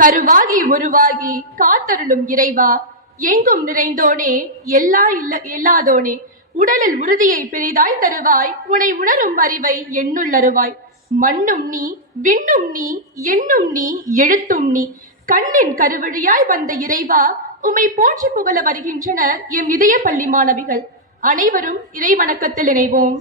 கருவாகி உருவாகி காத்தருளும் இறைவா, எங்கும் நிறைந்தோனே, எல்லாதோனே, உடலில் உறுதியை பெரிதாய் தருவாய், உனை உணரும் அறிவை எண்ணுள்ளருவாய். மண்ணும் நீ, விண்ணும் நீ, எண்ணும் நீ, எழுத்தும் நீ, கண்ணின் கருவழியாய் வந்த இறைவா, உம்மை போற்றி புகழ வருகின்றனர் எம் இதய பள்ளி மாணவிகள். அனைவரும் இறை வணக்கத்தில் இணைவோம்.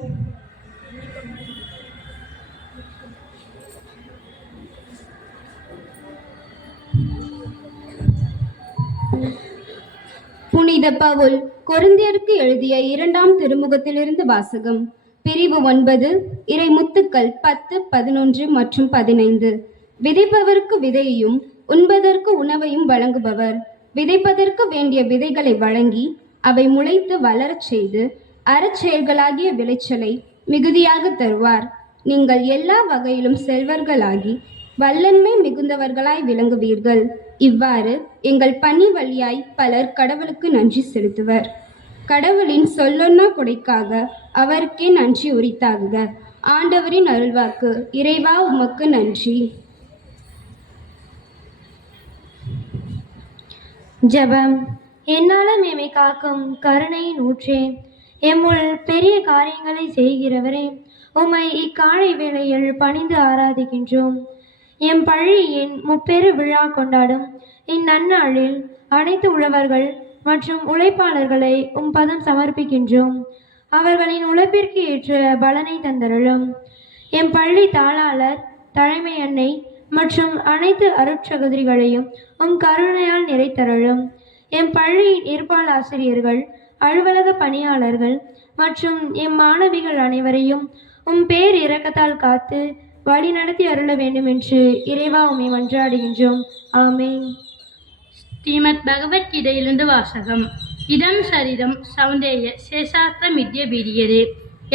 புனித பவுல் கொரிந்தியருக்கு எழுதிய 2ஆம் திருமுகத்திலிருந்து வாசகம். பிரிவு 9, இறை முத்துக்கள் 10, 11 மற்றும் 15. விதைப்பவருக்கு விதையையும் உண்பதற்கு உணவையும் வழங்குபவர் விதைப்பதற்கு வேண்டிய விதைகளை வழங்கி அவை முளைத்து வளரச் செய்து அறச்செயல்களாகிய விளைச்சலை மிகுதியாக தருவார். நீங்கள் எல்லா வகையிலும் செல்வர்களாகி வல்லன்மை மிகுந்தவர்களாய் விளங்குவீர்கள். இவ்வாறு எங்கள் பணி வழியாய் பலர் கடவுளுக்கு நன்றி செலுத்துவர். கடவுளின் சொல்லொன்னா கொடைக்காக அவருக்கே நன்றி உரித்தாகுக. ஆண்டவரின் அருள்வாக்கு. இறைவா உமக்கு நன்றி. ஜெபம். என்னாலும் எம்மை காக்கும் கருணையின் ஊற்றே, எம்முள் பெரிய காரியங்களை செய்கிறவரே, உம்மை இக்காலை வேளையில் பணிந்து ஆராதிக்கின்றோம். எம் பள்ளியின் முப்பெரு விழா கொண்டாடும் இந்நன்னாளில் அனைத்து உழவர்கள் மற்றும் உழைப்பாளர்களை உம் பதம் சமர்ப்பிக்கின்றோம். அவர்களின் உழைப்பிற்கு ஏற்ற பலனை தந்தருளும். எம் பள்ளி தாளாளர், தலைமை அன்னை மற்றும் அனைத்து அருட்சகோதரிகளையும் உம் கருணையால் நிறைத்தருளும். எம் பள்ளியின் ஏற்பாள் ஆசிரியர்கள், அலுவலக பணியாளர்கள் மற்றும் எம் மாணவிகள் அனைவரையும் உம் பேர் இரக்கத்தால் காத்து வழி நடத்தி அருள வேண்டும் என்று இறைவா உம்மை மன்றாடுகின்றோம். ஆமென். ஸ்ரீமத் பகவத்கீதையிலிருந்து வாசகம். இதம் சரிதம் சௌந்தேய சேஷாஸ்திர மித்ய பீரியதே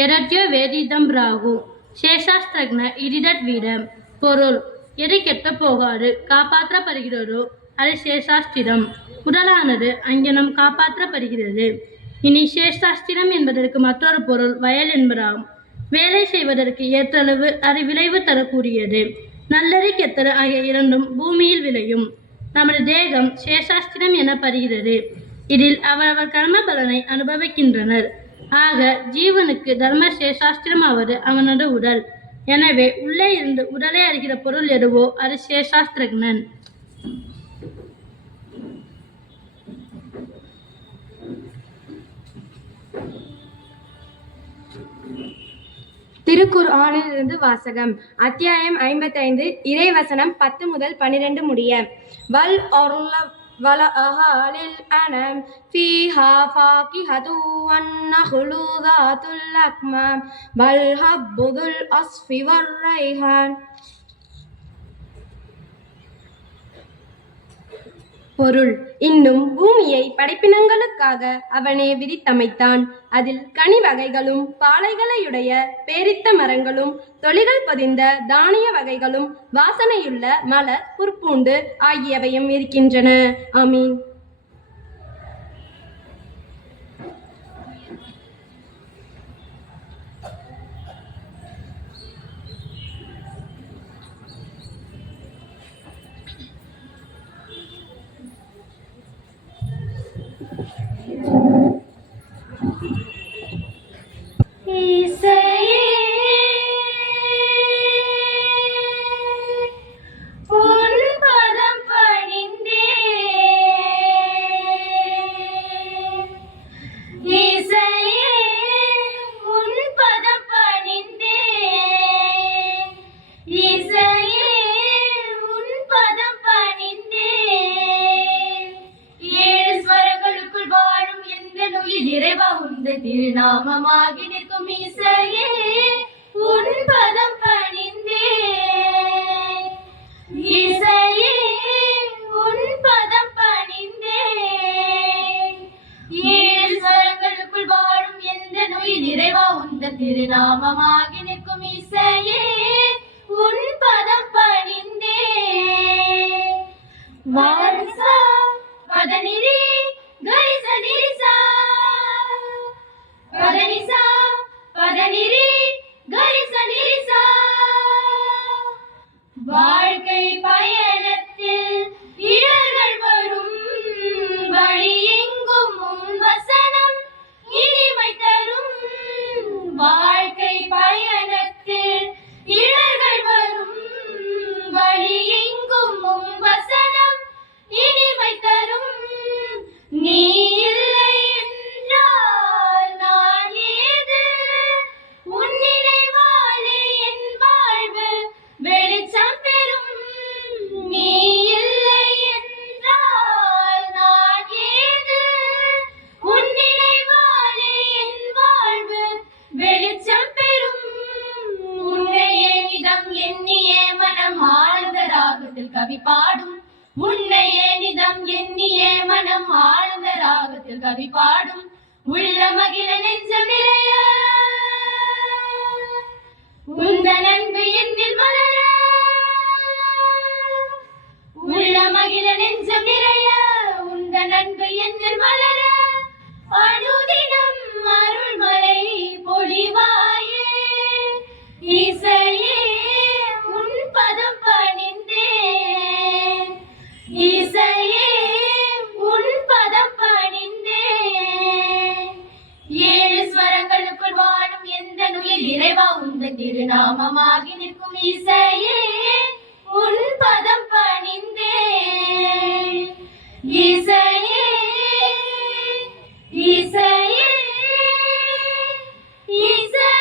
எரஜ்ய வேதிதம் ராகு சேஷாஸ்திரக்ன இரிதட் வீரம். பொருள்: எது கெட்ட போகாது காப்பாற்றப்படுகிறதோ அது சேஷாஸ்திரம். உடலானது அங்கனம் காப்பாற்றப்படுகிறது. இனி சேஷாஸ்திரம் என்பதற்கு மற்றொரு பொருள் வயல் என்பதாகும். வேலை செய்வதற்கு ஏற்றளவு அது விளைவு தரக்கூடியது. நல்லது கெட்டது ஆகிய இரண்டும் பூமியில் விளையும். நமது தேகம் சேஷாஸ்திரம் எனப்படுகிறது. இதில் அவரவர் கர்ம பலனை அனுபவிக்கின்றனர். ஆக ஜீவனுக்கு தர்ம சேஷாஸ்திரமாவது அவனது உடல். எனவே உள்ளே இருந்து உடலை அறிகிற பொருள் எதுவோ அது சேஷாஸ்திரக்னன். திருக்குர்ஆனில் இருந்து வாசகம். அத்தியாயம் 55, இறைவசனம் 10 முதல் 12 முடிய. வல் அர்ல வலஅஹாலில் அனம் ஃபீஹா ஃபாகிஹது வன்னஹ்லு ذاتுல் அக்மாம் வல் ஹப்புதுல் அஸ்ஃபி வர்ரைஹான். பொருள்: இன்னும் பூமியை படைப்பினங்களுக்காக அவனே விரித்தமைத்தான். அதில் கனி வகைகளும் பாலைகளையுடைய பேரித்த மரங்களும் தொலிகள் பதிந்த தானிய வகைகளும் வாசனையுள்ள மலர் புற்பூண்டு ஆகியவையும் இருக்கின்றன. ஆமீன். திருநாமமாகி நிற்கும் இசையே உன் பதம் பணிந்தே இசையே உன் பதம் பணிந்தே ஏழு ஸ்வரங்களுக்குள் வாழும் எந்த நோய் நிறைவா உந்த திருநாமமாகி நிற்கும் இசையே உன் பதம் பணிந்தே வாரிசா பதனிரி கரிச நிரிசா பதனிசா பதனிரி கரிச நிரிசா வாழ்க்கை பயணத்தில் இடர்கள் வரும் வழி எங்கும் உன் வசனம் இனிமை தரும் வாழ்க்கை பயணத்தில் இடர்கள் வரும் வழி எங்கும் உன் வசனம் இனிமை தரும் நீ இல்லை என்றால் நான் ஏது உன் நினைவாலே என் வாழ்வு வெளிச்சம் பெறும் நீ இல்லை என்றால் நான் ஏது உன் நினைவாலே என் வாழ்வு வெளிச்சம் பெறும் உன்னையே நிதம் எண்ணியே மனம் ஆழ்ந்த ராகத்தில் கவி பாடும் உன்னையே நிதம் எண்ணியே மனம் ஆழ்ந்த ராகத்தில் கவி பாடும் உள்ள மகிழ நெஞ்சம் நிறைய உந்தன் அன்பு என்னில் மலர உள்ள மகிழ நெஞ்சம் நிறைய உந்தன் அன்பு என்னில் மலர அனுதினம் அருள்மலை பொழிவாயே இசையே உன் பதம் பணிந்தேன் இசையே உன் பதம் பணிந்தேன் ஏழு ஸ்வரங்களுக்குள் வாழும் எந்த நுயிர் இறைவா உந்தன் திருநாமமாகி நிற்கும் இசையே உன் பதம் பணிந்தேன் இசையே இசையே இசையே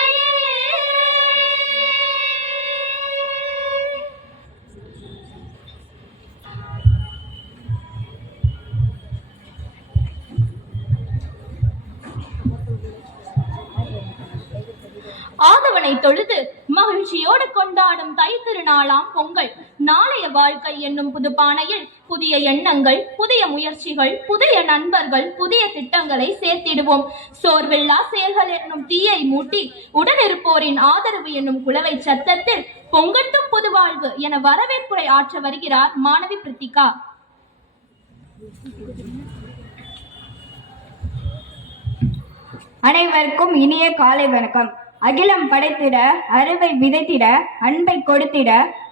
ஆதவனை தொழுது மகிழ்ச்சியோடு கொண்டாடும் தை திருநாளாம் பொங்கல். நாளைய வாழ்க்கை என்னும் புது பானையில் புதிய எண்ணங்கள், புதிய முயற்சிகள், புதிய நண்பர்கள், புதிய திட்டங்களை சேர்த்திடுவோம். சோர்வில்லா செயல்கள் என்னும் தீயை மூட்டி உடனிருப்போரின் ஆதரவு என்னும் குலவை சத்தத்தில் பொங்கட்டும் புது வாழ்வு என வரவேற்புரை ஆற்ற வருகிறார் மாணவி பிரித்திகா. அனைவருக்கும் இனிய காலை வணக்கம். அகிலம் படைத்திட, அறிவை விதைத்திட, அன்பை கொடுத்திட,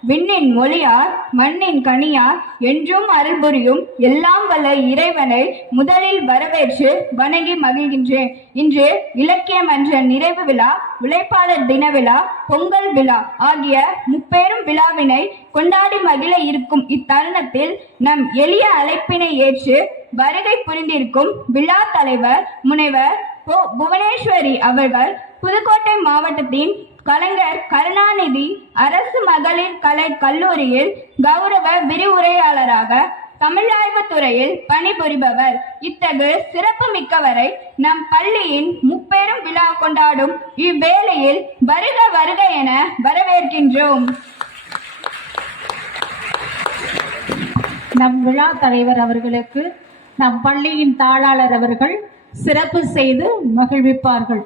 விண்ணின் மொழியார் மண்ணின் கனியார் என்றும் அருள் புரியும் எல்லாம் வல்ல இறைவனை முதலில் வரவேற்று வணங்கி மகிழ்கின்றேன். இன்று இலக்கியம் என்ற நிறைவு விழா, உழைப்பாளர் தின விழா, பொங்கல் விழா ஆகிய முப்பெரும் விழாவினை கொண்டாடி மகிழ இருக்கும் இத்தருணத்தில் நம் எளிய அழைப்பினை ஏற்று வருகை புரிந்திருக்கும் விழா தலைவர் முனைவர் புவனேஸ்வரி அவர்கள் புதுக்கோட்டை மாவட்டத்தின் கலைஞர் கருணாநிதி அரசு மகளிர் கலை கல்லூரியில் கௌரவ விரிவுரையாளராக தமிழாய்வு துறையில் பணிபுரிபவர். இத்தகு சிறப்பு மிக்கவரை நம் பள்ளியின் முப்பெரும் விழா கொண்டாடும் இவ்வேளையில் வருக வருக என வரவேற்கின்றோம். நம் விழா தலைவர் அவர்களுக்கு நம் பள்ளியின் தாளாளர் அவர்கள் சிறப்பு செய்து மகிழ்விப்பார்கள்.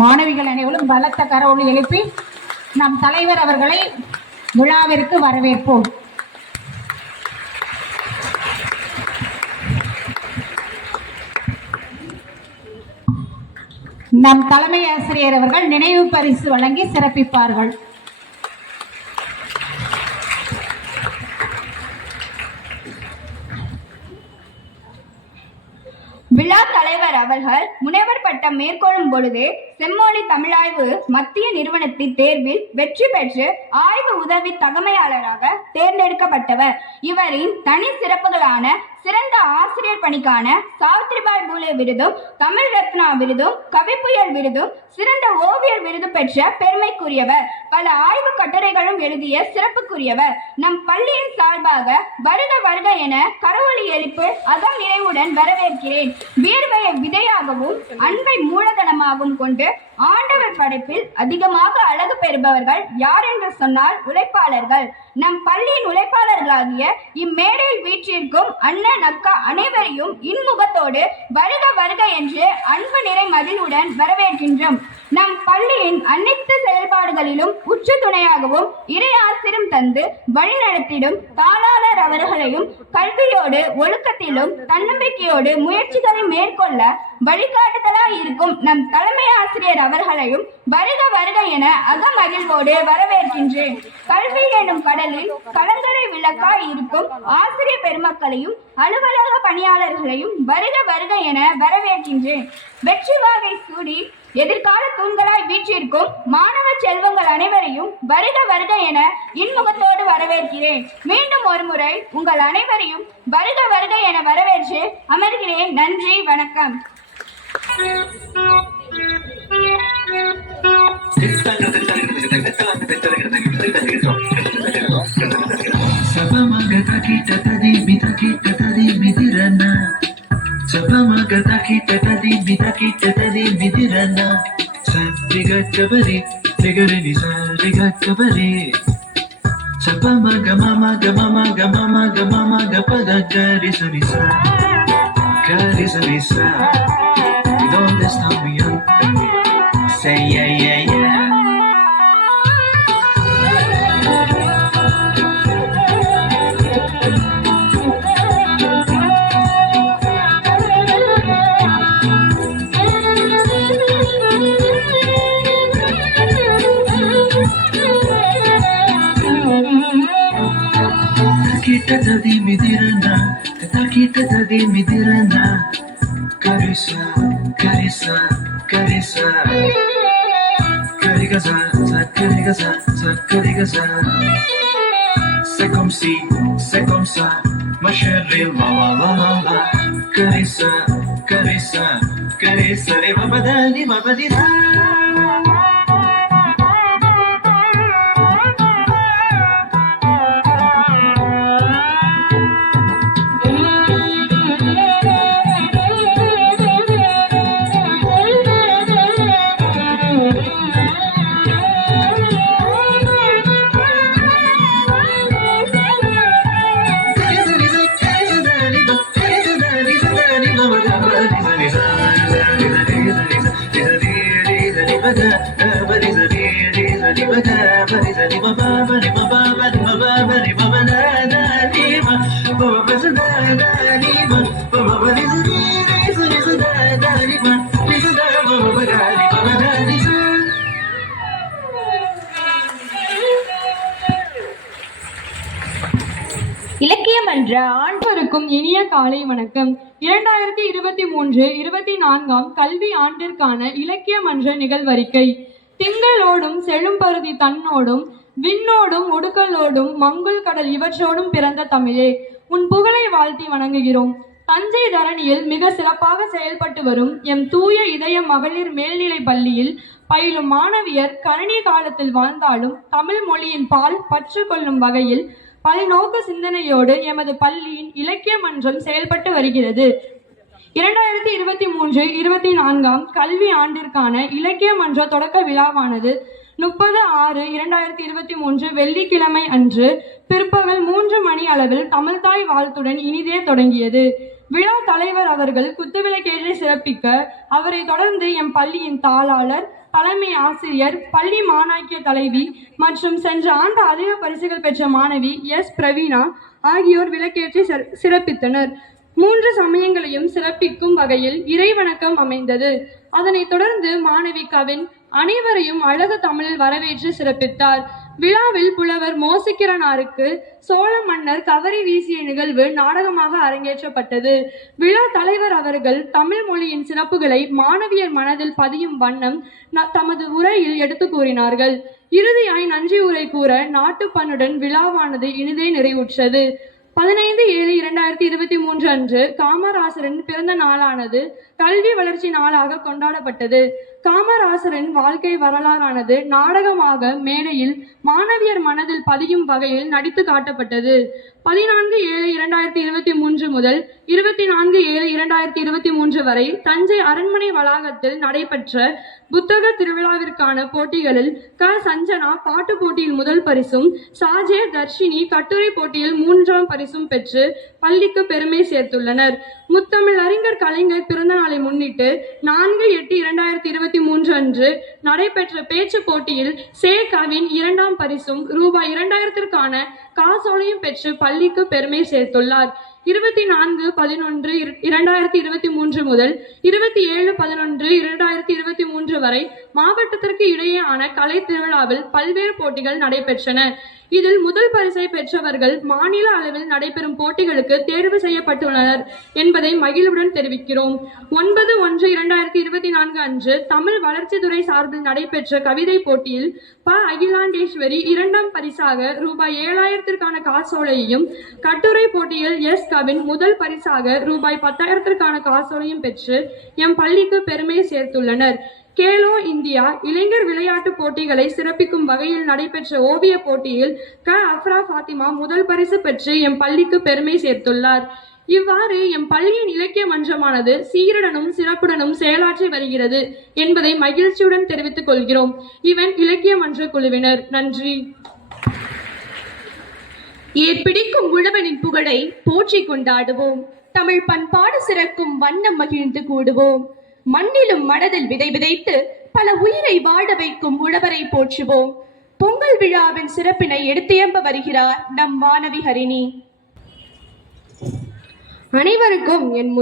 மாணவிகள் அனைவரும் பலத்த கரவொலி எழுப்பி நம் தலைவர் அவர்களை விழாவிற்கு வரவேற்போம். நம் தலைமை ஆசிரியர் அவர்கள் நினைவு பரிசு வழங்கி சிறப்பிப்பார்கள். விழா தலைவர் அவர்கள் முனைவர் பட்டம் மேற்கொள்ளும் பொழுது செம்மொழி தமிழாய்வு மத்திய நிறுவனத்தின் தேர்வில் வெற்றி பெற்று ஆய்வு உதவி தகமையாளராக தேர்ந்தெடுக்கப்பட்டவர். இவரின் தனி சிறப்புகளான சிறந்த ஆசிரியர் பணிக்கான சாவித்ரிபாய் பூலே விருதும், தமிழ் ரத்னா விருதும், கவிப்புயல் விருதும், சிறந்த ஓவியர் விருது பெற்ற பெருமைக்குரியவர். பல ஆய்வு கட்டுரைகளும் எழுதிய சிறப்புக்குரியவர். நம் பள்ளியின் சார்பாக வருக வருக என கரவொலி எழுப்பு அகம் நிறைவுடன் வரவேற்கிறேன். வியர்வையை விதையாகவும் அன்பை மூலதனமாகவும் கொண்டு ஆண்டவர் படைப்பில் அதிகமாக அழகு பெறுபவர்கள் யார் என்று சொன்னால் உழைப்பாளர்கள். நம் பள்ளியின் உழைப்பாளர்களாகிய இம்மேடையில் வீற்றிருக்கும் அண்ணன் அக்கா அனைவரையும் இன்முகத்தோடு வருக வருக என்று அன்பு நிறை மகிழ்வுடன் வரவேற்கின்றோம். நம் பள்ளியின் அனைத்து செயல்பாடுகளிலும் உச்ச துணையாகவும் இறை ஆசிரியம் தந்து வழிநடத்திடும் தாளாளர் அவர்களையும் கல்வியோடு ஒழுக்கத்திலும் தன்னம்பிக்கையோடு முயற்சிகளை மேற்கொள்ள வழிகாட்டுதலாய் இருக்கும் நம் தலைமை ஆசிரியர் அவர்களையும் வருக வருக என அகமகிழ்வோடு வரவேற்கின்றேன். கல்வி எனும் கடலில் கலங்கரை விளக்காய் இருக்கும் ஆசிரியர் பெருமக்களையும் அலுவலக பணியாளர்களையும் வருக வருக என வரவேற்கின்றேன். வெற்றி வாகை சூடி எதிர்கால தூண்களாய் வீற்றிருக்கும் மாணவ செல்வங்கள் அனைவரையும் வருக வருக என இன்முகத்தோடு வரவேற்கிறேன். மீண்டும் ஒரு முறை உங்கள் அனைவரையும் வருக வருக என வரவேற்று அமர்கிறேன். நன்றி, வணக்கம். ¿Dónde está mi ante? Say yeah, yeah, yeah. Takita tadi midirana, takita tadi midirana. Carissa, carissa, carissa. Carigasa, carigasa, carigasa. C'est comme si, c'est comme ça, ma chérie, la la la la la. Carissa, carissa, carissa, les babadali, babadida. இலக்கியம் என்ற ஆண்டவருக்கும் இனிய காலை வணக்கம். 2023-24 கல்வி ஆண்டிற்கான இலக்கிய மன்ற நிகழ்வறிக்கை. திங்களோடும் செழும்பருதி தன்னோடும் விண்ணோடும் ஒடுக்கலோடும் மங்குல் கடல் இவற்றோடும் பிறந்த தமிழே, உன் புகழை வாழ்த்தி வணங்குகிறோம். தஞ்சை தரணியில் மிக சிறப்பாக செயல்பட்டு வரும் எம் தூய இதய மகளிர் மேல்நிலை பள்ளியில் பயிலும் மாணவியர் கணினி காலத்தில் வாழ்ந்தாலும் தமிழ் மொழியின் பால் பற்று கொள்ளும் வகையில் பல்நோக்கு சிந்தனையோடு எமது பள்ளியின் இலக்கிய மன்றம் செயல்பட்டு வருகிறது. 2023-24 கல்வி ஆண்டிற்கான இலக்கிய மன்ற தொடக்க விழாவானது 30/6/2023 வெள்ளிக்கிழமை அன்று பிற்பகல் 3 மணி அளவில் தமிழ்தாய் வாழ்த்துடன் இனிதே தொடங்கியது. விழா தலைவர் அவர்கள் குத்துவிளக்கேற்றி சிறப்பிக்க, அவரை தொடர்ந்து எம் பள்ளியின் தாளாளர், தலைமை ஆசிரியர், பள்ளி மாணாக்கிய தலைவி மற்றும் சென்ற ஆண்டு அதிக பரிசுகள் பெற்ற மாணவி எஸ் பிரவீனா ஆகியோர் விளக்கேற்றி சிறப்பித்தனர். 3 சமயங்களையும் சிறப்பிக்கும் வகையில் இறைவணக்கம் அமைந்தது. அதனைத் தொடர்ந்து மாணவி கவின் அனைவரையும் அழகு தமிழில் வரவேற்று சிறப்பித்தார். விழாவில் புலவர் மோசிக்கிறனாருக்கு சோழ மன்னர் கவரி வீசிய நிகழ்வு நாடகமாக அரங்கேற்றப்பட்டது. விழா தலைவர் அவர்கள் தமிழ் மொழியின் சிறப்புகளை மாணவியர் மனதில் பதியும் வண்ணம் தமது உரையில் எடுத்து கூறினார்கள். இறுதியாய் நன்றி உரை கூற நாட்டுப்பண்ணுடன் விழாவானது இனிதே நிறைவுற்றது. 15/7/2023 அன்று காமராசரின் பிறந்த நாளானது கல்வி வளர்ச்சி நாளாக கொண்டாடப்பட்டது. காமராசரின் வாழ்க்கை வரலாறானது நாடகமாக மேடையில் மாணவியர் மனதில் பதியும் வகையில் நடித்து காட்டப்பட்டது. 14/7/2023 முதல் 24/7/2023 வரை தஞ்சை அரண்மனை வளாகத்தில் நடைபெற்ற புத்தக திருவிழாவிற்கான போட்டிகளில் சஞ்சனா பாட்டு போட்டியில் முதல் பரிசும், சாஜே தர்ஷினி கட்டுரை போட்டியில் 3ஆம் பரிசும் பெற்று பள்ளிக்கு பெருமை சேர்த்துள்ளனர். முத்தமிழ் அறிஞர் கலைஞர் பிறந்த நாளை முன்னிட்டு 4/8/2023 அன்று நடைபெற்ற பேச்சு போட்டியில் கவின் 2ஆம் பரிசும் ரூபாய் 2000ற்கான காசோலையும் பெற்று பள்ளிக்கு பெருமை சேர்த்துள்ளார். 24/11/2023 முதல் 27/11/2023 வரை மாவட்டத்திற்கு இடையேயான கலை திருவிழாவில் பல்வேறு போட்டிகள் நடைபெற்றன. இதில் முதல் பரிசை பெற்றவர்கள் மாநில அளவில் நடைபெறும் போட்டிகளுக்கு தேர்வு செய்யப்பட்டுள்ளனர் என்பதை மகிழ்வுடன் தெரிவிக்கிறோம். 9/1/2024 அன்று தமிழ் வளர்ச்சித்துறை சார்பில் நடைபெற்ற கவிதை போட்டியில் அகிலாண்டேஸ்வரி 2ஆம் பரிசாக ரூபாய் 7000ற்கான காசோலையையும், கட்டுரை போட்டியில் கவின் முதல் பரிசாக ரூபாய் 10,000ற்கான காசோலையும் பெற்று எம் பள்ளிக்கு பெருமை சேர்த்துள்ளனர். கேலோ இந்தியா இளைஞர் விளையாட்டு போட்டிகளை சிறப்பிக்கும் வகையில் நடைபெற்ற ஓவிய போட்டியில் அஃப்ரா ஃபாத்திமா முதல் பரிசு பெற்று எம் பள்ளிக்கு பெருமை சேர்த்துள்ளார். இவ்வாறு எம் பள்ளியின் இலக்கிய மன்றமானது சீருடனும் சிறப்புடனும் செயலாற்றி வருகிறது என்பதை மகிழ்ச்சியுடன் தெரிவித்துக் கொள்கிறோம். இவன் இலக்கிய மன்ற குழுவினர். நன்றி. ஏற்பிடிக்கும் உழவனின் புகழை போற்றி கொண்டாடுவோம். தமிழ் பண்பாடு சிறக்கும் வண்ணம் மகிழ்ந்து கூடுவோம். மண்ணிலும் மனதில் விதை விதைத்து பல உயிரை வாழ வைக்கும் உழவரை போற்றுவோம். பொங்கல் விழாவின் சிறப்பினை எடுத்தியம்ப வருகிறார் நம் மாணவி ஹரிணி. அனைவருக்கும் என்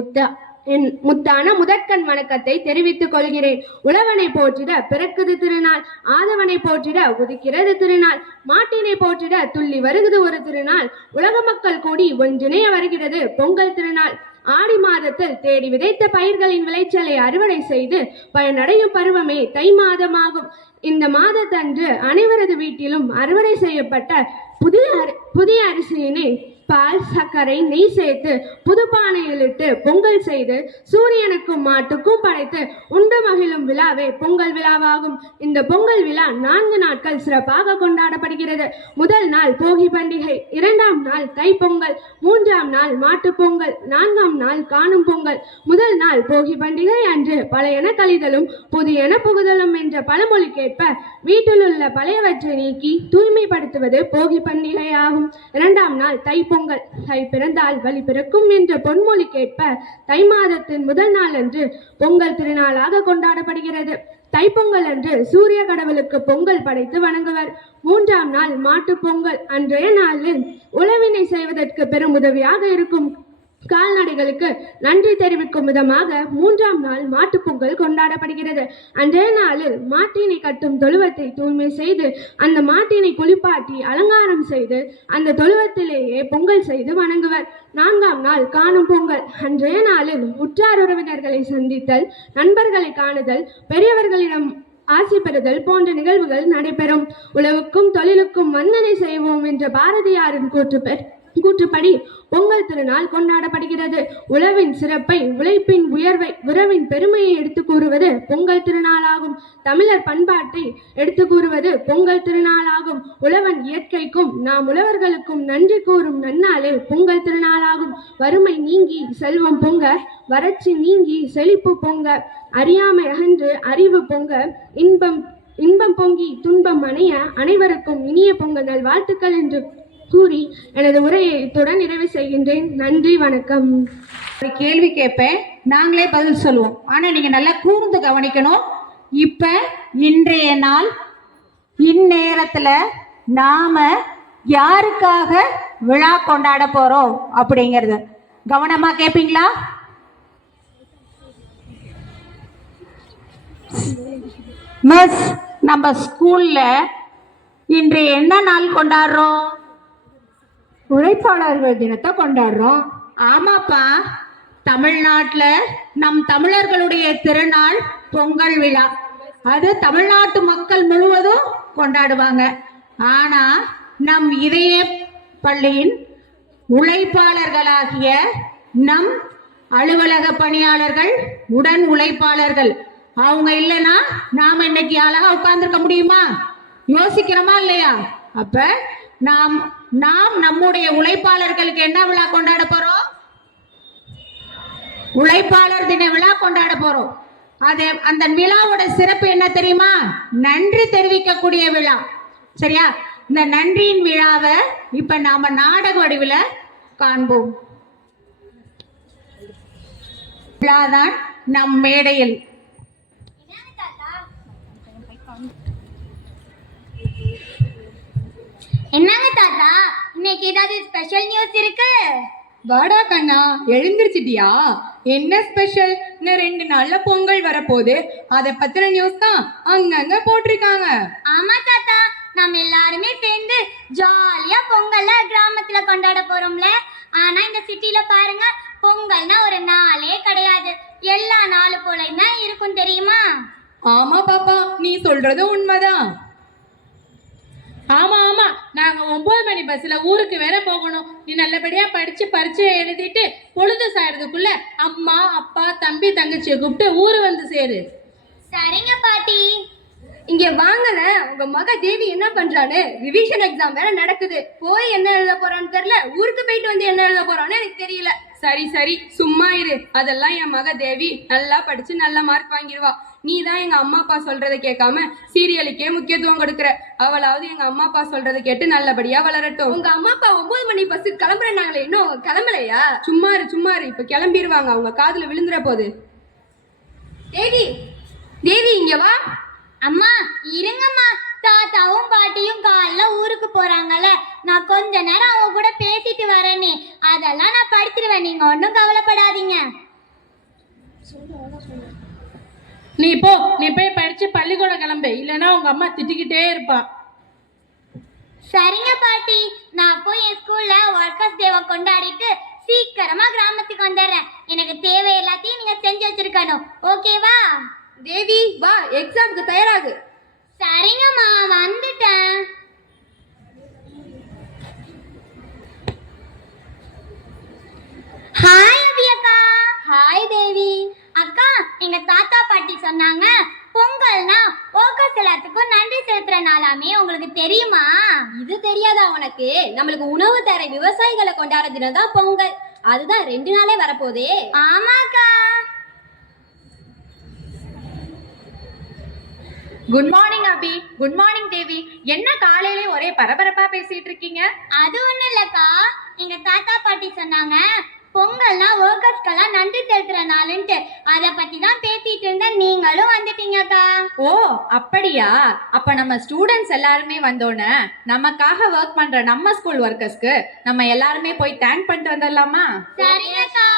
முத்தான முதற்கண் வணக்கத்தை தெரிவித்துக் கொள்கிறேன். உழவனை போற்றிட பிறக்குது திருநாள், ஆதவனை போற்றிட உதிக்கிறது திருநாள், மாட்டினை போற்றிட துள்ளி வருகிறது ஒரு திருநாள், உலக மக்கள் கூடி ஒன்றிணைய வருகிறது பொங்கல் திருநாள். ஆடி மாதத்தில் தேடி விதைத்த பயிர்களின் விளைச்சலை அறுவடை செய்து பயனடையும் பருவமே தை மாதமாகும். இந்த மாதத்தன்று அனைவரது வீட்டிலும் அறுவடை செய்யப்பட்ட புதிய அரிசியினை பால், சர்க்கரை, நெய் சேர்த்து புது பானையில் இட்டு பொங்கல் செய்து சூரியனுக்கும் மாட்டுக்கும் படைத்து உண்டு மகிழும் விழாவே பொங்கல் விழாவாகும். இந்த பொங்கல் விழா 4 நாட்கள் சிறப்பாக கொண்டாடப்படுகிறது. முதல் நாள் போகி பண்டிகை, 2ஆம் நாள் தை பொங்கல், 3ஆம் நாள் மாட்டு பொங்கல், 4ஆம் நாள் காணும் பொங்கல். முதல் நாள் போகி பண்டிகை அன்று பழையன கழிதலும் புதியன புகுதலும் என்ற பழமொழிக்கேற்ப வீட்டில் உள்ள பழையவற்றை நீக்கி தூய்மைப்படுத்துவது போகி பண்டிகை ஆகும். 2ஆம் நாள் தை பொங்கல், தை பிறந்தால் வழி பிறக்கும் என்ற பொன்மொழிக்கேற்ப தை மாதத்தின் முதல் நாள் அன்று பொங்கல் திருநாளாக கொண்டாடப்படுகிறது. தைப்பொங்கல் அன்று சூரிய கடவுளுக்கு பொங்கல் படைத்து வணங்குவர். 3ஆம் நாள் மாட்டு பொங்கல். அன்றைய நாளில் உழவினை செய்வதற்கு பெரும் உதவியாக இருக்கும் கால்நடைகளுக்கு நன்றி தெரிவிக்கும் விதமாக 3ஆம் நாள் மாட்டு பொங்கல் கொண்டாடப்படுகிறது. அன்றைய நாளில் மாட்டினை கட்டும் தொழுவத்தை தூய்மை செய்து அந்த மாட்டினை குளிப்பாட்டி அலங்காரம் செய்து அந்த தொழுவத்திலேயே பொங்கல் செய்து வணங்குவர். 4ஆம் நாள் காணும் பொங்கல். அன்றைய நாளில் உற்றார் உறவினர்களை சந்தித்தல், நண்பர்களை காணுதல், பெரியவர்களிடம் ஆசி பெறுதல் போன்ற நிகழ்வுகள் நடைபெறும். உழவுக்கும் தொழிலுக்கும் வந்தனை செய்வோம் என்ற பாரதியாரின் கூற்றுப்படி பொங்கல் திருநாள் கொண்டாடப்படுகிறது. உழவின் சிறப்பை, உழைப்பின் உயர்வை, உறவின் பெருமையை எடுத்து கூறுவது பொங்கல் திருநாளாகும். தமிழர் பண்பாட்டை எடுத்து கூறுவது பொங்கல் திருநாளாகும். உழவன் இயற்கைக்கும் நாம் உழவர்களுக்கும் நன்றி கூறும் நன்னாளே பொங்கல் திருநாளாகும். வறுமை நீங்கி செல்வம் பொங்க, வறட்சி நீங்கி செழிப்பு பொங்க, அறியாமை அகன்று அறிவு பொங்க, இன்பம் பொங்கி துன்பம் அணைய அனைவருக்கும் இனிய பொங்கல் நல் வாழ்த்துக்கள் என்று கூறி எனது உரையை இத்துடன் நிறைவு செய்கின்றேன். நன்றி, வணக்கம். ஒரு கேள்வி கேட்பேன், நாங்களே பதில் சொல்லுவோம். ஆனா நீங்க நல்லா கூர்ந்து கவனிக்கணும். இப்ப இன்றைய நாள் இந்நேரத்துல நாம யாருக்காக விழா கொண்டாட போறோம் அப்படிங்கிறது கவனமா கேட்பீங்களா? மிஸ், நம்ம ஸ்கூல்ல இன்று என்ன நாள் கொண்டாடுறோம்? உழைப்பாளர்கள் தினத்தை கொண்டாடுறோம். ஆமாப்பா, தமிழ்நாட்டில் நம் தமிழர்களுடைய திருநாள் பொங்கல் விழா. அது தமிழ்நாட்டு மக்கள் முழுவதும் கொண்டாடுவாங்க. ஆனா நம் இதய பள்ளியின் உழைப்பாளர்களாகிய நம் அலுவலக பணியாளர்கள், உடன் உழைப்பாளர்கள் அவங்க இல்லைன்னா நாம இன்னைக்கு அழகா உட்கார்ந்துருக்க முடியுமா? யோசிக்கிறோமா இல்லையா? அப்ப நாம் நம்முடைய உழைப்பாளர்களுக்கு என்ன விழா கொண்டாட போறோம்? உழைப்பாளர் தின விழா கொண்டாட போறோம். அந்த விழாவோட சிறப்பு என்ன தெரியுமா? நன்றி தெரிவிக்கக்கூடிய விழா. சரியா? இந்த நன்றியின் விழாவை இப்ப நாம நாடக வடிவில் காண்போம். விழாதான் நம் மேடையில். என்னங்க தாத்தா, இன்னைக்கு ஏதாவது ஸ்பெஷல் நியூஸ் இருக்கு? வாடா கண்ணா, எழுந்திருச்சிட்டியா? என்ன ஸ்பெஷல்? இன்னும் 2 நாள்ல பொங்கல் வரப்போகுது. அதை பத்தின நியூஸ் தான் அங்கங்க போட்டிருக்காங்க. ஆமா தாத்தா, நம்ம எல்லாருமே சேர்ந்து ஜாலியா பொங்கல்ல கிராமத்துல கொண்டாட போறோம்ல. ஆனா இந்த சிட்டில பாருங்க, பொங்கல்னா ஒரு நாளே கிடையாது. எல்லா நாள் போலயும் தான் இருக்கும் தெரியுமா? ஆமா பாப்பா, நீ சொல்றது உண்மைதான். ஆமா ஆமா, நாங்க 9 மணி பஸ்ல ஊருக்கு வேற போகணும். நீ நல்லபடியா படிச்சு பரீட்சை எழுதிட்டு பொழுது சாயறதுக்குள்ள அம்மா அப்பா தம்பி தங்கச்சியை கூப்பிட்டு ஊரு வந்து சேரு. சரிங்க பாட்டி. இங்க வாங்கல, உங்க மக தேவி என்ன பண்றான்னு ரிவிஷன் எக்ஸாம் வேற நடக்குது. போய் என்ன எழுத போறான்னு தெரியல, ஊருக்கு போயிட்டு வந்து என்ன எழுத போறான்னு எனக்கு தெரியல. சரி சரி, சும்மா இரு. அதெல்லாம் என் மக தேவி நல்லா படிச்சு நல்ல மார்க் வாங்கிடுவா. நீ தான் எங்க அம்மா அப்பா சொல்றதை கேட்காம சீரியலுக்கே முக்கியத்துவம் கொடுக்குற. அவளாவது எங்க அம்மா அப்பா சொல்றதை கேட்டு நல்லபடியா வளரட்டும். உங்க அம்மா அப்பா 9 மணி பஸ் கிளம்புறாங்களே, இன்னும் கிளம்பலையா? சும்மா இரு, இப்ப கிளம்பிடுவாங்க. அவங்க காதுல விழுந்துற போது. தேவி இங்க வா. அம்மா இருங்கம்மா, தாத்தாவும் பாட்டியும் காலைல ஊருக்கு போறாங்கல்ல, நான் கொஞ்ச நேரம் அவங்க கூட பேசிட்டு வரேனே, அதெல்லாம் நான் படிச்சிருவேன், நீங்க ஒன்றும் கவலைப்படாதீங்க. நீ போய் படிச்சு பள்ளிக்கூடம் கிளம்பு, இல்லைன்னா உங்க அம்மா திட்டிக்கிட்டே இருப்பா. சரிங்க பாட்டி, நான் போய் என் ஸ்கூல்ல ஒர்க்கர்ஸ் டேவை கொண்டாடிட்டு சீக்கிரமா கிராமத்துக்கு வந்துடுறேன். எனக்கு தேவை எல்லாத்தையும் நீங்க செஞ்சு வச்சிருக்கணும், ஓகேவா? தேவி வா, எக்ஸாமுக்கு தயாராகு. சரிங்கம்மா, வந்துட்டேன். ஹாய் அபி அக்கா. ஹாய் தேவி அக்கா. எங்க தாத்தா பாட்டி சொன்னாங்க பொங்கல்னா ஒர்க்கர்ஸ் எல்லாத்துக்கும் நன்றி செலுத்துற நாளாமே, உங்களுக்கு தெரியுமா? இது தெரியாதா உனக்கு? நம்மளுக்கு உணவு தர விவசாயிகளை கொண்டாடுற தினம் தான் பொங்கல். அதுதான் 2 நாளே வரப்போதே. ஆமாக்கா. குட் மார்னிங் அபி. குட் மார்னிங் தேவி. என்ன காலையிலே ஒரே பரபரப்பா பேசிட்டு இருக்கீங்க? அது ஒண்ணும் இல்லக்கா, எங்க தாத்தா பாட்டி சொன்னாங்க பொங்கல்னா ஒர்க்கர்ஸ்க்கெல்லாம் நன்றி செலுத்துற நாளுன்ட்டு. அதை பத்தி தான் பேசிட்டு இருந்தேன், நீங்களும் வந்துட்டீங்கக்கா. ஓ அப்படியா? அப்ப நம்ம ஸ்டூடெண்ட்ஸ் எல்லாருமே வந்தோன்னு நமக்காக ஒர்க் பண்ற நம்ம ஸ்கூல் ஒர்க்கர்ஸ்க்கு நம்ம எல்லாருமே போய் தேங்க் பண்ணிட்டு வந்துடலாமா? சரிங்கக்கா.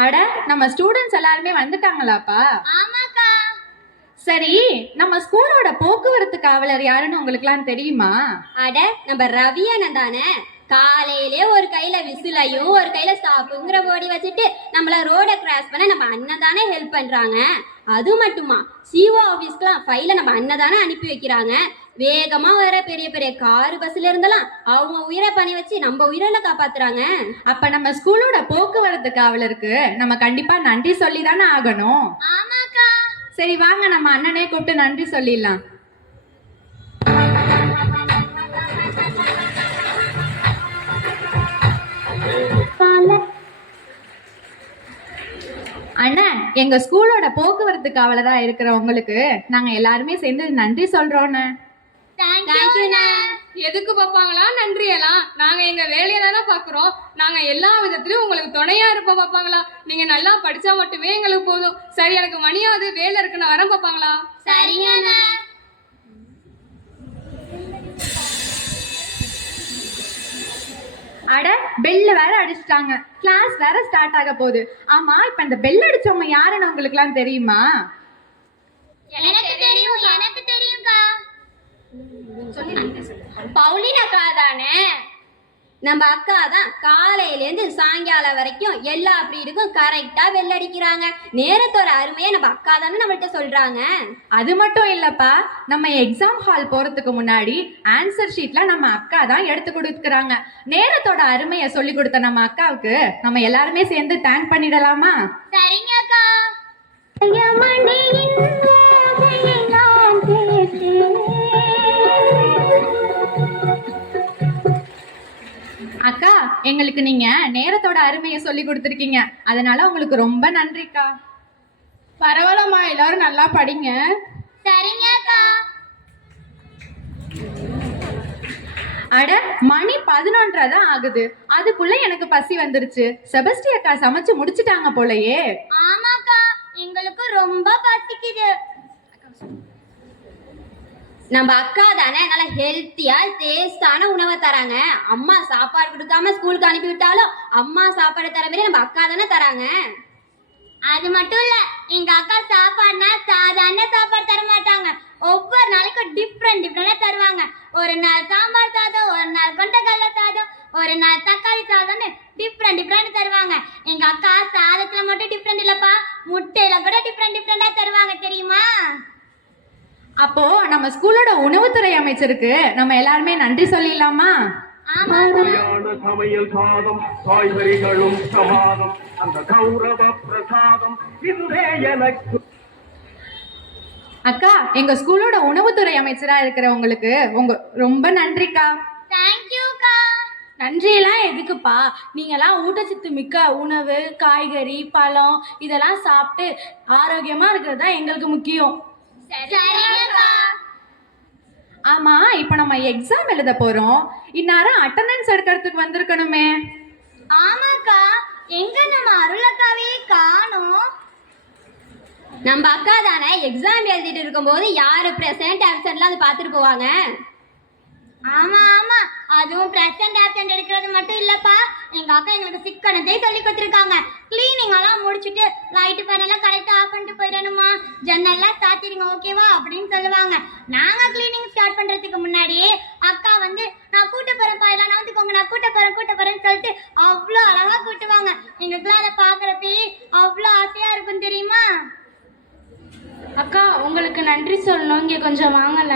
அட, நம்ம ஸ்டூடெண்ட்ஸ் எல்லாருமே வந்துட்டாங்களாப்பா? ஆமாக்கா. சரி, நம்ம ஸ்கூலோட போக்குவரத்து காவலர் யாருன்னு உங்களுக்குலாம் தெரியுமா? அட, நம்ம ரவி அண்ணன் தானே. காலையிலே ஒரு கையில விசிலையும் ஒரு கையில ஸ்டாப்புங்கிற போடி வச்சுட்டு நம்மள ரோட கிராஸ் பண்ண நம்ம அண்ணன் தானே ஹெல்ப் பண்றாங்க. அது மட்டுமா, சிஓ ஆபீஸ்க்குலாம் ஃபைல நம்ம அண்ணன் தானே அனுப்பி வைக்கிறாங்க. வேகமா வர பெரிய பெரிய காரு பஸ்ல இருந்தெல்லாம் அவங்க உயிரை பணி வச்சு நம்ம உயிரெல்லாம் காப்பாத்துறாங்க. அப்ப நம்ம ஸ்கூலோட போக்குவரத்து காவலருக்கு நம்ம கண்டிப்பா நன்றி சொல்லி தானே ஆகணும். ஆமாக்கா. சரி வாங்க, நம்ம அண்ணனே கூப்பிட்டு நன்றி சொல்லிடலாம். அண்ணன், எங்க ஸ்கூலோட போக்குவரத்து காவலரா இருக்கிற உங்களுக்கு நாங்க எல்லாருமே சேர்ந்து நன்றி சொல்றோன்னு. தேங்க்யூண்ணா. எதுக்கு பார்ப்பாங்களா நன்றியெல்லாம்? நாங்க எங்க வேலையை தானே பாக்குறோம். நாங்க எல்லா விதத்திலயும் உங்களுக்கு துணையா இருப்போம் பார்ப்பாங்களா? நீங்க நல்லா படிச்சா மட்டுமே எங்களுக்கு போதும். சரி, எனக்கு மணியாவது வேலை இருக்கு, நான் வரேன் பார்ப்பாங்களா? சரிங்கண்ணா. அட, பெல்ல வேற அடிச்சிட்டாங்க. கிளாஸ் வேற ஸ்டார்ட் ஆக போகுது. ஆமா, இப்ப இந்த பெல் அடிச்சவங்க யாருன்னு உங்களுக்கு எல்லாம் தெரியுமா? எனக்கு தெரியும்க்கா. பவுலின் அக்கா தானே? நம்ம அக்கா தான் காலையிலேருந்து சாயங்காலம் வரைக்கும் எல்லா பீரியடுக்கும் கரெக்டா பெல் அடிக்கிறாங்க. நேரத்தோட அருமையை நம்ம அக்கா தானே நம்மள்ட்ட சொல்றாங்க. அது மட்டும் இல்லப்பா, நம்ம எக்ஸாம் ஹால் போறதுக்கு முன்னாடி ஆன்சர் ஷீட்ல நம்ம அக்கா தான் எடுத்து கொடுக்குறாங்க. நேரத்தோட அருமையை சொல்லி கொடுத்த நம்ம அக்காவுக்கு நம்ம எல்லாருமே சேர்ந்து தேங்க் பண்ணிடலாமா? சரிங்க அக்கா. அக்கா, எங்களுக்கு நீங்க நேரத்தோட அருமையை சொல்லி கொடுத்துருக்கீங்க, அதனால உங்களுக்கு ரொம்ப நன்றிக்கா. பரவாயில்லம்மா, எல்லாரும் நல்லா படிங்க. சரிங்க அக்கா. அட, மணி 11:30 தான் ஆகுது. அதுக்குள்ள எனக்கு பசி வந்துருச்சு. செபஸ்டி அக்கா சமைச்சு முடிச்சிட்டாங்க போலயே. ஆமாக்கா, எங்களுக்கு ரொம்ப பசிக்குது. நம்ம அக்கா தானே நல்ல ஹெல்த்தியா டேஸ்டான உணவை தராங்க. அம்மா சாப்பாடு கொடுக்காம ஸ்கூலுக்கு அனுப்பி விட்டாலும் அம்மா சாப்பாடு தர மாதிரி நம்ம அக்கா தானே தராங்க. அது மட்டும் இல்ல, எங்க அக்கா சாப்பாடுனா சாதாரண சாப்பாடு தர மாட்டாங்க. ஒவ்வொரு நாளைக்கும் டிஃப்ரெண்டா தருவாங்க. ஒரு நாள் சாம்பார் சாதம், ஒரு நாள் கொண்டக்கடலை சாதம், ஒரு நாள் தக்காளி சாதம்னு டிஃப்ரெண்ட் தருவாங்க. எங்க அக்கா சாதத்துல மட்டும் டிஃப்ரெண்ட் இல்லப்பா, முட்டையில கூட டிஃப்ரெண்டா தருவாங்க தெரியுமா? அப்போ நம்ம ஸ்கூலோட உணவுத்துறை அமைச்சருக்கு நம்ம எல்லாருமே நன்றி சொல்லிடலாமா? சமையல் சாதம், காய்கறிகளும் சமாதம், அந்த கௌரவ பிரசாதம் இதுவே எனக்கு. அக்கா, எங்க ஸ்கூலோட உணவுத்துறை அமைச்சரா இருக்கிறவங்களுக்கு ரொம்ப நன்றிக்கா. தேங்க்யூக்கா. நன்றியெல்லாம் எதுக்குப்பா? நீங்கெல்லாம் ஊட்டச்சத்து மிக்க உணவு, காய்கறி, பழம் இதெல்லாம் சாப்பிட்டு ஆரோக்கியமா இருக்கிறது தான் எங்களுக்கு முக்கியம். சரிங்கக்கா. ஆமா, இப்ப நம்ம எக்ஸாம் எழுத போறோம். இந்நேரம் அட்டெண்டன்ஸ் எடுக்கிறதுக்கு வந்திருக்கணுமே. ஆமாக்கா, எங்க நம்ம அருளக்காவே காணோம். நம்ம அக்கா தானே எக்ஸாம் எழுதிட்டு இருக்கும்போது யாரு பிரசன்ட் ஆப்சன்ட்லாம் வந்து பார்த்துட்டு போவாங்க. ஆமா, அதுவும் பிரசன்ட் ஆப்சன்ட் எடுக்கிறது மட்டும் இல்லப்பா, எங்க அக்கா எங்களுக்கு சிக்கனத்தை சொல்லி கொடுத்துருக்காங்க. கிளீனிங் எல்லாம் முடிச்சுட்டு லைட்டு ஃபேன் எல்லாம் கரெக்டா ஆஃப் பண்ணிட்டு போயிடணுமா, ஜன்னல்லாம் சாத்திடுங்க ஓகேவா அப்படின்னு சொல்லுவாங்க. நாங்க கிளீனிங் ஸ்டார்ட் பண்றதுக்கு முன்னாடியே அக்கா வந்து நான் கூட்ட போறேன்ப்பா, எல்லாம் நவுத்துக்கோங்க, நான் கூட்ட போறேன்னு சொல்லிட்டு அவ்வளோ அழகா கூட்டுவாங்க. எங்களுக்குலாம் அதை பாக்குறப்பே அவ்வளோ ஆசையா இருக்கும் தெரியுமா? அக்கா, உங்களுக்கு நன்றி சொல்லணும். இங்க கொஞ்சம் வாங்கல.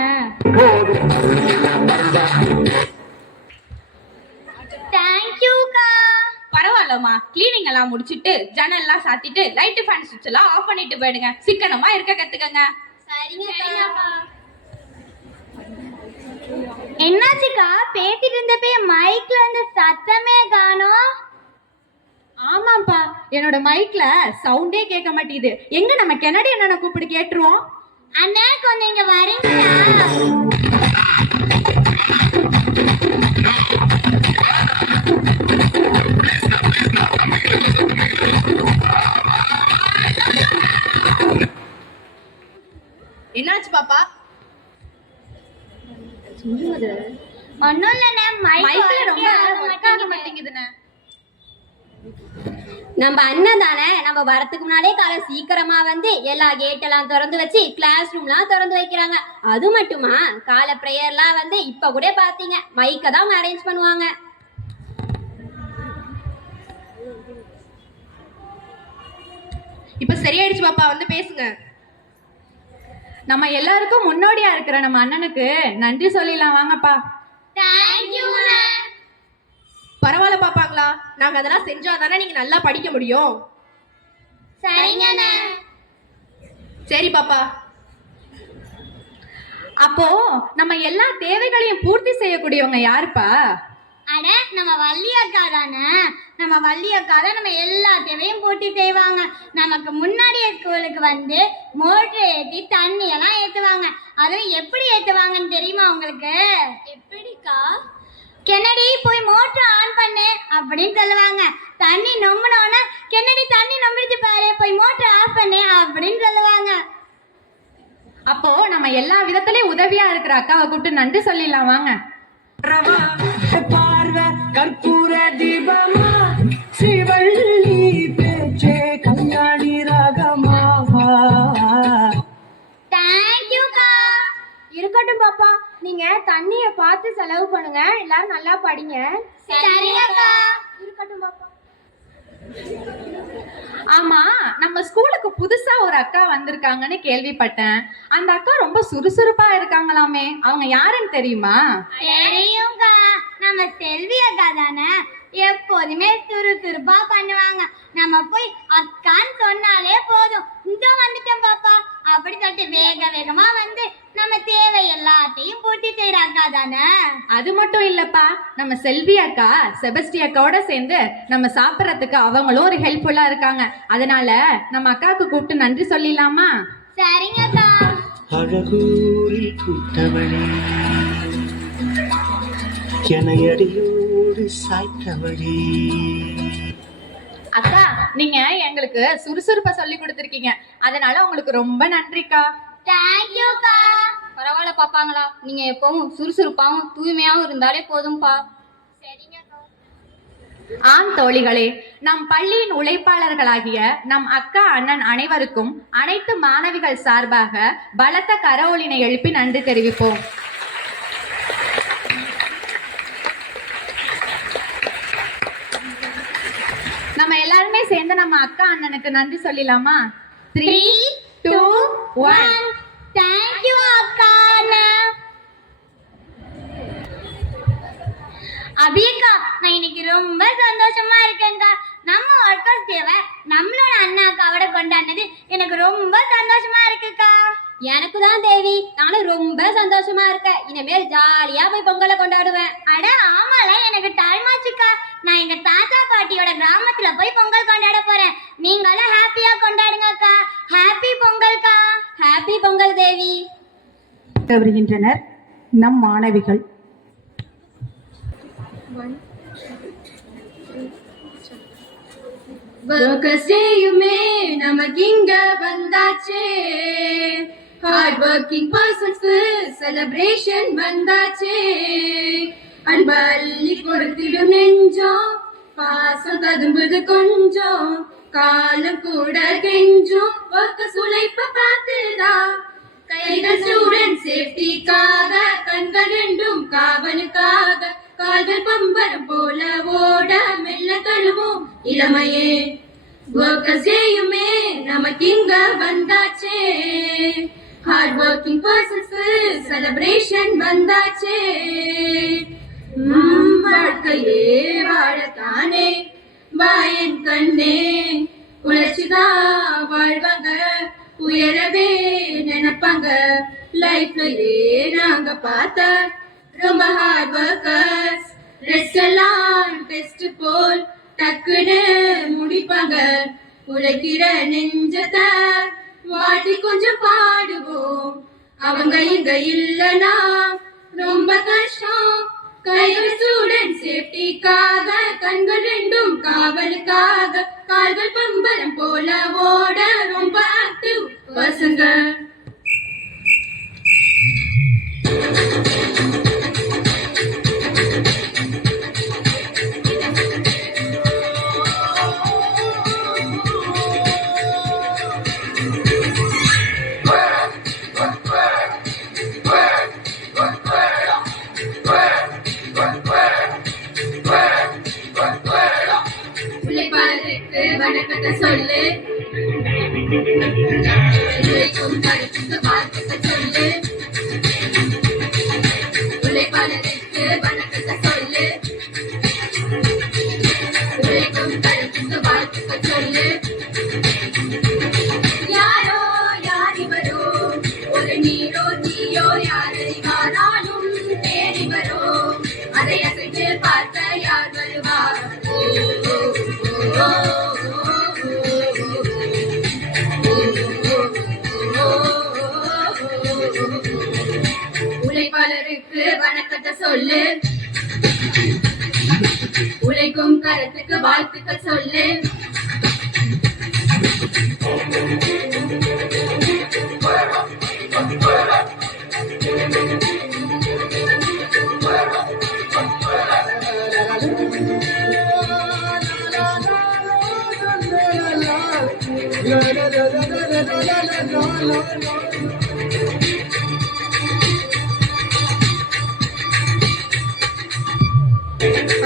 தேங்க்யூக்கா. பரவாயில்லம்மா, கிளீனிங் எல்லாம் முடிச்சிட்டு ஜன்னல்லாம் சாத்திட்டு லைட் ஃபேன் சுவிட்ச் எல்லாம் ஆஃப் பண்ணிட்டு போயிடுங்க. சிக்கனமா இருக்க கத்துக்கங்க. சரிங்கக்கா. என்னாச்சுக்கா, பேசிட்டு இருந்தப்பே மைக்ல இருந்து சத்தமே காணோம்? ஆமாப்பா, என்னோட மைக்ல சவுண்டே கேட்க மாட்டேங்குது. எங்க நம்ம கெனடி அண்ணனை கூப்பிட்டு கேட்டுருவோம். அண்ணா, கொஞ்சம் இங்க வரீங்களா? என்னாச்சு பாப்பா? ஒன்னும் இல்லண்ணே, மைக்ல ரொம்ப ஒர்க் ஆக மாட்டேங்குதுண்ணே. நம்ம அண்ணன் தானே நம்ம வரத்துக்கு முன்னாடியே காலை சீக்கிரமா வந்து எல்லா கேட்டெல்லாம் திறந்து வச்சு கிளாஸ் ரூம்லாம் திறந்து வைக்கிறாங்க. அது மட்டுமா, காலை ப்ரேயர்லாம் வந்து இப்ப கூட பாத்தீங்க மைக்கை தான் அவங்க அரேஞ்ச் பண்ணுவாங்க. இப்ப சரியாயிடுச்சு பாப்பா, வந்து பேசுங்க. நம்ம எல்லாருக்கும் முன்னோடியா இருக்கிற நம்ம அண்ணனுக்கு நன்றி சொல்லிடலாம் வாங்கப்பா. தேங்க்யூண்ணே. பரவாயில்ல பாப்பாங்களா, நாங்க அதெல்லாம் செஞ்சா தானே நீங்க நல்லா படிக்க முடியும். சரிங்கண்ணே. சரி பாப்பா. அப்போ நம்ம எல்லா தேவைகளையும் பூர்த்தி செய்யக்கூடியவங்க யாருப்பா? அட, நம்ம வள்ளி அக்கா தானே. நம்ம வள்ளி அக்கா தான் நம்ம எல்லா தேவையும் பூர்த்தி செய்வாங்க. நமக்கு முன்னாடியே ஸ்கூலுக்கு வந்து மோட்டர் ஏற்றி தண்ணி எல்லாம் ஏற்றுவாங்க. அதுவும் எப்படி ஏற்றுவாங்கன்னு தெரியுமா உங்களுக்கு? எப்படிக்கா? கென்னடி போய் மோட்டர் ஆன் பண்ணு அப்படின்னு சொல்லுவாங்க. தண்ணி நொம்பினோன்னா கென்னடி தண்ணி நம்பிடுச்சு பாரு, போய் மோட்டர் ஆஃப் பண்ணு அப்படின்னு சொல்லுவாங்க. அப்போ நம்ம எல்லா விதத்திலயும் உதவியா இருக்கிற அக்காவை கூப்பிட்டு நன்றி சொல்லிடலாம் வாங்க. பார்வை கற்பூர தீபமா, சிவள்ளி பேச்சே கல்யாணி ராகமாவா. தேங்க்யூக்கா. இருக்கட்டும் பாப்பா, நீங்க தண்ணிய பார்த்து செலவு பண்ணுங்க, எல்லாரும் நல்லா படிங்க. சரிங்கக்கா. இருக்கட்டும் பாப்பா. ஆமா, நம்ம ஸ்கூலுக்கு புதுசா ஒரு அக்கா வந்திருக்காங்கன்னு கேள்விப்பட்டேன். அந்த அக்கா ரொம்ப சுறுசுறுப்பா இருக்காங்களாமே, அவங்க யாருன்னு தெரியுமா? தெரியும்க்கா, நம்ம செல்வி அக்கா தானே. எப்போதுமே சுறுசுறுப்பா பண்ணுவாங்க. நம்ம போய் அக்கான்னு சொன்னாலே போதும், இந்த வந்துட்டோம் பாப்பா அப்படி சொல்லிட்டு வேக வேகமா வந்து நம்ம தேவை எல்லாத்தையும் பூர்த்தி செய்யற அக்கா தானே. அது மட்டும் இல்லப்பா, நம்ம செல்வி அக்கா செபஸ்டி அக்காவோட சேர்ந்து நம்ம சாப்பிட்றதுக்கு அவங்களும் ஒரு ஹெல்ப்ஃபுல்லா இருக்காங்க. அதனால நம்ம அக்காவுக்கு கூப்பிட்டு நன்றி சொல்லிடலாமா? சரிங்கக்கா. அழகூரில் கூட்டவளே, எனையடியோடு சாய்த்தவளே. அக்கா, நீங்க எங்களுக்கு சுறுசுறுப்பா சொல்லி கொடுத்துருக்கீங்க, அதனால உங்களுக்கு ரொம்ப நன்றிக்கா. தேங்க்யூக்கா. பரவாயில்ல பாப்பாங்களா, நீங்க எப்பவும் சுறுசுறுப்பாவும் தூய்மையாவும் இருந்தாலே போதும்பா. சரிங்கக்கா. ஆம் தோழிகளே, நம் பள்ளியின் உழைப்பாளர்களாகிய நம் அக்கா அண்ணன் அனைவருக்கும் அனைத்து மாணவிகள் சார்பாக பலத்த கரவொலினை எழுப்பி நன்றி தெரிவிப்போம். நம்ம எல்லாருமே சேர்ந்து நம்ம அக்கா அண்ணனுக்கு நன்றி சொல்லிடலாமா? 3, 2, 1. தேங்க்யூ அக்கா. அபியக்கா, நான் இன்னைக்கு ரொம்ப சந்தோஷமா இருக்கேன்க்கா. நம்ம ஒர்க்கர்ஸ் டேவை நம்மளோட அண்ணா அக்காவோட கொண்டாடினது எனக்கு ரொம்ப சந்தோஷமா இருக்குக்கா. எனக்கு தான் தேவி, நானும் ரொம்ப சந்தோஷமா இருக்கேன். இனிமேல் ஜாலியா போய் பொங்கலை கொண்டாடுவேன். அட ஆமால, எனக்கு டைம் ஆச்சுக்கா. நான் எங்க தாத்தா பாட்டியோட கிராமத்துல போய் பொங்கல் கொண்டாட போறேன். நீங்களும் ஹாப்பியா கொண்டாடுங்கக்கா. ஹாப்பி பொங்கல்க்கா. ஹாப்பி பொங்கல் தேவி. வருகின்றனர் நம் மாணவிகள். Workers Day-யுமே நமக்கு இங்க வந்தாச்சே, ஹார்ட் ஒர்க்கிங் பர்சன்ஸ்க்கு செலிப்ரேஷன் வந்தாச்சே. அன்பள்ளி கொடுத்திடும் நெஞ்சம், பாசம் ததும்புது கொஞ்சம், காலம் கூட கெஞ்சும் ஒர்க்கர்ஸ் உழைப்ப பார்த்துதான். கைகள் ஸ்டூடெண்ட் சேஃப்டிக்காக, கண்கள் ரெண்டும் காவலுக்காக, கால்கள் பம்பரம் போல ஓட மெல்ல தழுவோம் இளமையே. ஒர்க்கர்ஸ் டேயுமே நமக்கு இங்க வந்தாச்சே, ஹார்ட் ஒர்க்கிங் பர்சன்ஸ்க்கு செலிப்ரேஷன் வந்தாச்சே. வாழ்க்கையே வாழத்தானே வாயன் கண்ணே, உழைச்சுதான் வாழ்வாங்க, உயரவே நினைப்பாங்க. லைஃப்லயே நாங்க பார்த்த ரொம்ப ஹார்ட் ஒர்க்கர்ஸ், ரெஸ்ட் எல்லாம் டெஸ்ட் போல் டக்குன்னு முடிப்பாங்க. உழைக்கிற நெஞ்சத்தை வாட்டி கொஞ்சம் பாடுவோம், அவங்க இங்க இல்லனா ரொம்ப கஷ்டம். கைகள் ஸ்டூடெண்ட் சேஃப்டிக்காக, கண்கள் ரெண்டும் காவலுக்காக, கால்கள் பம்பரம் போல ஓட ரொம்ப ஆக்டிவ் பசங்க. உழைப்பாளருக்கு வணக்கத்தை சொல்லு, உழைக்கும் கருத்துக்கு வாழ்த்துக்கள் சொல்லு. உழைப்பாளருக்கு வணக்கத்தை சொல்லு, உழைக்கும் கருத்துக்கு வாழ்த்துக்கள் சொல்லு. யாரோ யார் இவரோ, ஒரு நீரோ தீயோ யாரையானாலும் தேடி வரோ, அதை அசைத்து பார்க்க யார் வருவார்? உழைப்பாளருக்கு வணக்கத்தை சொல்லு, உழைக்கும் கருத்துக்கு வாழ்த்துக்கள் சொல்லு.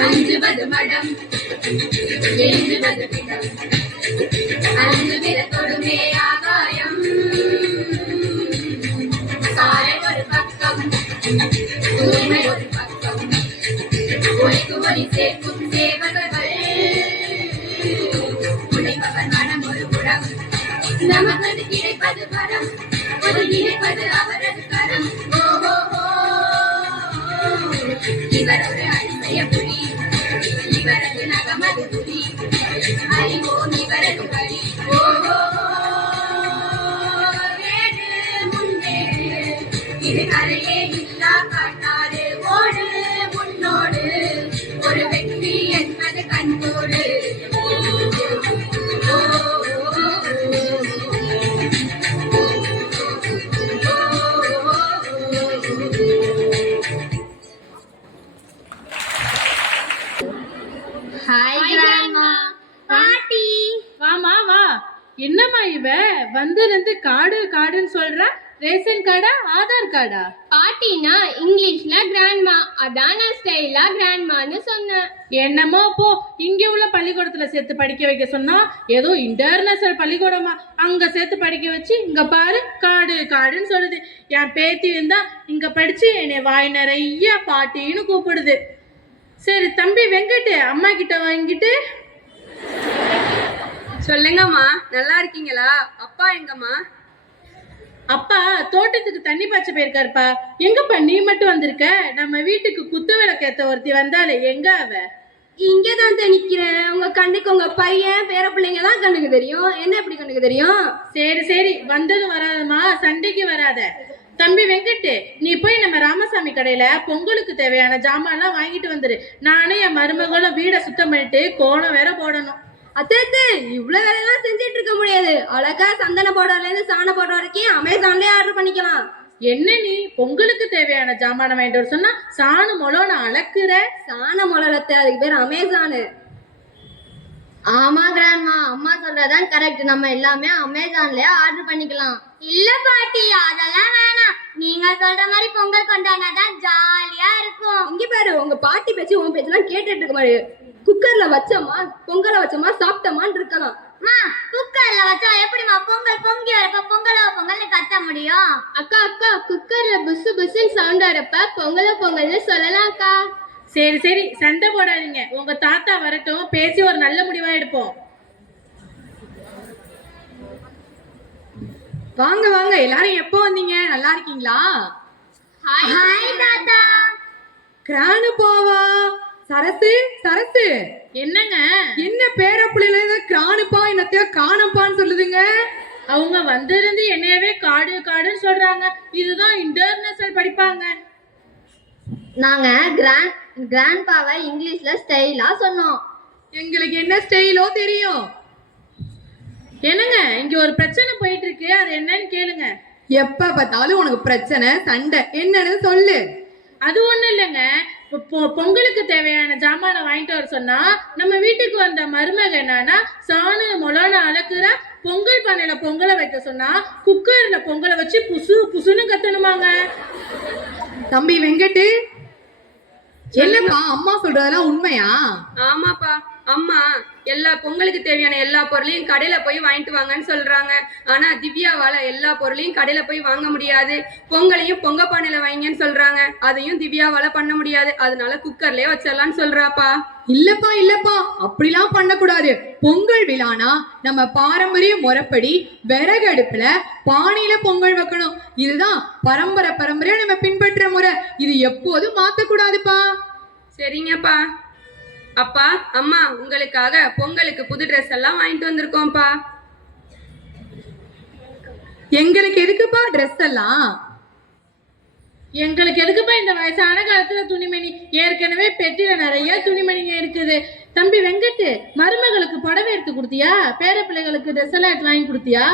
அஞ்சுவது மடம் எழுதுவது பிடம் அஞ்சு விரத்தொடுமே ஆகாயம் சாலை ஒரு பக்கம் தூய்மை ஒரு பக்கம் ஒளிக்கு ஒளி சேர்க்கும் சேவகர்கள் உழைப்பவர் மனம் ஒரு புறம் நமக்கு கிடைப்பது வரம் ஒரு நினைப்பது அவரது கரம் ஓஹோ இவர் ஒரு அதிசய புலி இவரது நகமது புலி அறிவோம் இவரது வழி ஓஹோ முன்னேறு இது கரையே இல்லா காட்டாறு ஓடு முன்னோடு ஒரு வெற்றி என்பது கண்கோடு ஹாய் கிராண்ட்மா. பாட்டி வாமா வா. என்னம்மா இவ வந்திருந்து காடு காடுன்னு சொல்றா? ரேஷன் கார்டா ஆதார் கார்டா? பாட்டினா இங்கிலீஷ்ல கிராண்ட்மா, அதான் நான் ஸ்டைலா கிராண்ட்மான்னு சொன்னேன். என்னமோ போ. இங்க உள்ள பள்ளிக்கூடத்துல சேர்த்து படிக்க வைக்க சொன்னா ஏதோ இன்டர்நேஷனல் பள்ளிக்கூடமா, அங்க சேர்த்து படிக்க வச்சு இங்க பாரு காடு காடுன்னு சொல்லுது. என் பேத்தி இருந்தா இங்க படிச்சு என்னை வாய் நிறைய பாட்டின்னு கூப்பிடுது. சரி தம்பி வெங்கட், அம்மா கிட்ட வாங்கிட்டு சொல்லுங்கம்மா, நல்லா இருக்கீங்களா? அப்பா எங்கம்மா? அப்பா தோட்டத்துக்கு தண்ணி பாய்ச்ச போயிருக்காருப்பா. எங்கப்பா நீ மட்டும் வந்திருக்க? நம்ம வீட்டுக்கு குத்து விளக்கேத்த ஒருத்தி வந்தாலே, எங்க அவ? இங்கதான் நிக்கிறேன். உங்க கண்ணுக்கு உங்க பையன் பேர பிள்ளைங்க தான் கண்ணுக்கு தெரியும், என்ன எப்படி கண்ணுக்கு தெரியும்? சரி சரி, வந்ததும் வராதம்மா, சண்டைக்கு வராத. தம்பி வெங்கட், நீ போய் நம்ம ராமசாமி கடையில பொங்கலுக்கு தேவையான ஜாமான்லாம் வாங்கிட்டு வந்துரு. நானே என் மருமகளும் வீடை சுத்தம் பண்ணிட்டு கோலம் வேற போடணும். அத்தே, இவ்வளவு வேலையெல்லாம் செஞ்சுட்டு இருக்க முடியாது. அழகா சந்தன பவுடர்ல இருந்து சாண பவுடர் வரைக்கும் அமேசான்லயே ஆர்டர் பண்ணிக்கலாம். என்ன நீ பொங்கலுக்கு தேவையான ஜாமான வாங்கிட்டு வர சொன்னா சாண மொளம் நான் அளக்குற? சாண மொளத்தை, அதுக்கு பேர் அமேசானு. ஆமா கிராண்ட்மா, அம்மா சொல்றதான் கரெக்ட். நம்ம எல்லாமே அமேசான்லயே ஆர்டர் பண்ணிக்கலாம். இல்ல பாட்டி, அதெல்லாம் வேணாம். நீங்க சொல்ற மாதிரி பொங்கல் கொண்டாடினாதான் ஜாலியா இருக்கும். இங்க பாரு, உங்க பாட்டி பேச்சு உன் பேச்செல்லாம் கேட்டுட்டு இருக்க மாதிரி. குக்கர்ல வச்சோமா, பொங்கலை வச்சோமா, சாப்பிட்டோமான்னு இருக்கலாம். குக்கர்ல வச்சா எப்படிமா பொங்கல் பொங்கி வரப்ப பொங்கலோ பொங்கல்னு கத்த முடியும்? அக்கா அக்கா, குக்கர்ல புசு புசுன்னு சவுண்ட் வரப்ப பொங்கலோ பொங்கல்னு சொல்லலாம் அக்கா. சரி சரி, சண்டை போடாதீங்க. உங்க தாத்தா வரட்டும், பேசி ஒரு நல்ல முடிவா எடுப்போம். வாங்க வாங்க, எல்லாரும் எப்போ வந்தீங்க? நல்லா இருக்கீங்களா? ஹாய் தாத்தா. கிரானு போவா. சரசு சரசு, என்னங்க? என்ன பேர பிள்ளைல கிரானுப்பா என்னத்தையோ காணப்பான்னு சொல்லுதுங்க. அவங்க வந்திருந்து என்னையவே காடு காடுன்னு சொல்றாங்க. இதுதான் இன்டர்நேஷனல் படிப்பாங்க. நாங்க கிராண்ட்பாவை இங்கிலீஷ்ல ஸ்டைலா சொன்னோம். எங்களுக்கு என்ன ஸ்டைலோ தெரியும். என்னங்க, இங்க ஒரு பிரச்சனை போயிட்டு இருக்கு, அது என்னன்னு கேளுங்க. எப்ப பார்த்தாலும் உனக்கு பிரச்சனை சண்டை, என்னன்னு சொல்லு. அது ஒண்ணும் இல்லைங்க. பொங்கலுக்கு தேவையான ஜாமான வாங்கிட்டு வர சொன்னா நம்ம வீட்டுக்கு வந்த மருமக என்னன்னா சாண மொளன்னு அளக்குற. பொங்கல் பானையில பொங்கலை வைக்க சொன்னா குக்கர்ல பொங்கலை வச்சு புசு புசுன்னு கத்தணுமாங்க. தம்பி வெங்கட், என்னப்பா அம்மா சொல்றதெல்லாம் உண்மையா? ஆமாப்பா, அம்மா எல்லா பொங்கலுக்கு தேவையான எல்லா பொருளையும் கடையில போய் வாங்கிட்டு வாங்கன்னு சொல்றாங்க. ஆனா திவ்யாவால எல்லா பொருளையும் கடையில போய் வாங்க முடியாது. பொங்கலையும் பொங்க பானையில வைங்கன்னு சொல்றாங்க, அதையும் திவ்யாவால பண்ண முடியாது. அதனால குக்கர்லயே வச்சிடலான்னு சொல்றாப்பா. இல்லப்பா இல்லப்பா, அப்படிலாம் பண்ணக்கூடாது. பொங்கல் விழானா நம்ம பாரம்பரிய முறைப்படி விறகு அடுப்புல பானையில பொங்கல் வைக்கணும். இதுதான் பரம்பரை பரம்பரையா நம்ம பின்பற்ற முறை. இது எப்போதும் மாத்தக்கூடாதுப்பா. சரிங்கப்பா. அப்பா அம்மா, உங்களுக்காக பொங்கலுக்கு புது ட்ரெஸ் எல்லாம் வாங்கிட்டு வந்திருக்கோம்ப்பா. எங்களுக்கு எதுக்குப்பா ட்ரெஸ் எல்லாம்? எங்களுக்கு எதுக்குப்பா இந்த வயசான காலத்துல துணிமணி? ஏற்கனவே பெட்டியில நிறைய துணிமணிங்க இருக்குது. தம்பி வெங்கட், மருமகளுக்கு புடவை எடுத்து கொடுத்தியா? பேர பிள்ளைகளுக்கு ட்ரெஸ் எல்லாம் எடுத்து வாங்கி கொடுத்தியா?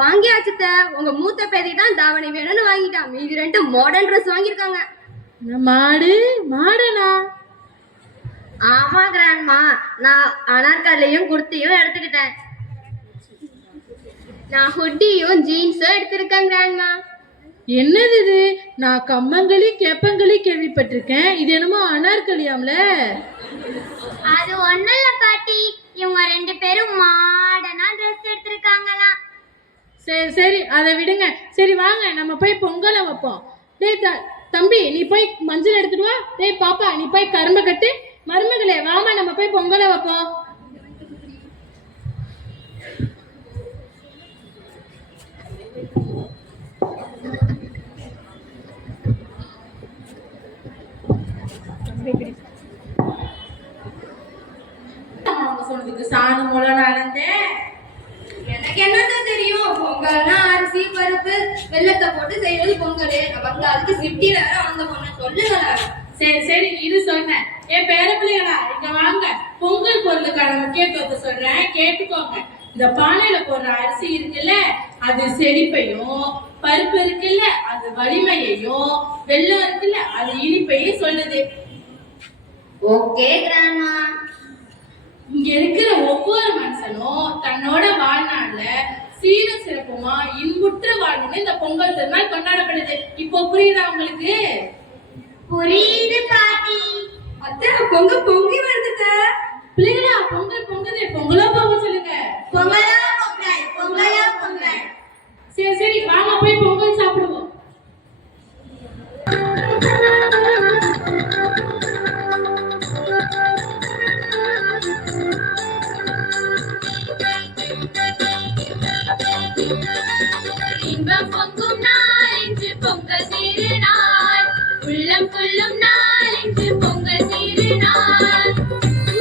வாங்கியாச்சுட்ட. உங்க மூத்த பேதி தான் தாவணி வேணும்னு வாங்கிட்டான். மீதி 2 மாடர்ன் ட்ரெஸ் வாங்கியிருக்காங்க. மாடு மாடனா? ஆமா கிராண்ட்மா, நான் அனார்கலியும் குர்த்தியும் எடுத்துக்கிட்டேன். நான் ஹுட்டியும் ஜீன்ஸும் எடுத்திருக்கேன் கிராண்ட்மா. என்னது இது? நான் கம்மங்களி கேப்பங்களி கேள்விப்பட்டிருக்கேன். இது என்னமோ அனார்கலியாம்ல. அது ஒண்ணும் இல்ல பாட்டி, இவங்க 2 பேரும் மாடர்னா ட்ரெஸ் எடுத்திருக்காங்களாம். சரி சரி, அதை விடுங்க. சரி வாங்க நம்ம போய் பொங்கலை வைப்போம். டேய் தம்பி, நீ போய் மஞ்சள் எடுத்துட்டு வா. டேய் பாப்பா, நீ போய் கரும்பு கட்டு. மருமகளே வாமா, நம்ம போய் பொங்கலை வைப்போம். சொன்னதுக்கு சாணி மூலம் நடந்தேன். எனக்கு என்னங்க தெரியும்? பொங்கல்னா அரிசி பருப்பு வெள்ளத்தை போட்டு செய்யறது பொங்கல். அவங்க அதுக்கு சிட்டி வேற அவங்க பொண்ணு சொல்லுங்க. சரி சரி, இது சொன்னேன். என் பேர பிள்ளைகளா, இங்க வாங்க. பொங்கல் பொருளுக்கான முக்கியத்துவத்தை சொல்றேன், கேட்டுக்கோங்க. இந்த பானையில போடுற அரிசி இருக்குல்ல, அது செழிப்பையும், பருப்பு இருக்குல்ல அது வலிமையையும், வெள்ளம் இருக்குல்ல அது இனிப்பையும் சொல்லுது. Okay grandma. இங்க இருக்கிற ஒவ்வொரு மனுஷனும் தன்னோட வாழ்நாள்ல சீரும் சிறப்புமா இன்புற்று வாழணும்னு இந்த பொங்கல் திருநாள் கொண்டாடப்படுது. இப்போ புரியுதா உங்களுக்கு? புரியுது பாட்டி. அத்தை, பொங்கல் பொங்கி வருதுங்க. பிள்ளைகளா, பொங்கல் பொங்குது. பொங்கலோ பொங்கல் சொல்லுங்க. பொங்கலோ பொங்கல், பொங்கலோ பொங்கல். சரி சரி, வாங்க போய் பொங்கல் சாப்பிடுவோம். இன்பம் பொங்கும் நாள் இன்று பொங்கல் திருநாள், உள்ளம் கொள்ளும் நாள் இன்று பொங்கல் திருநாள்.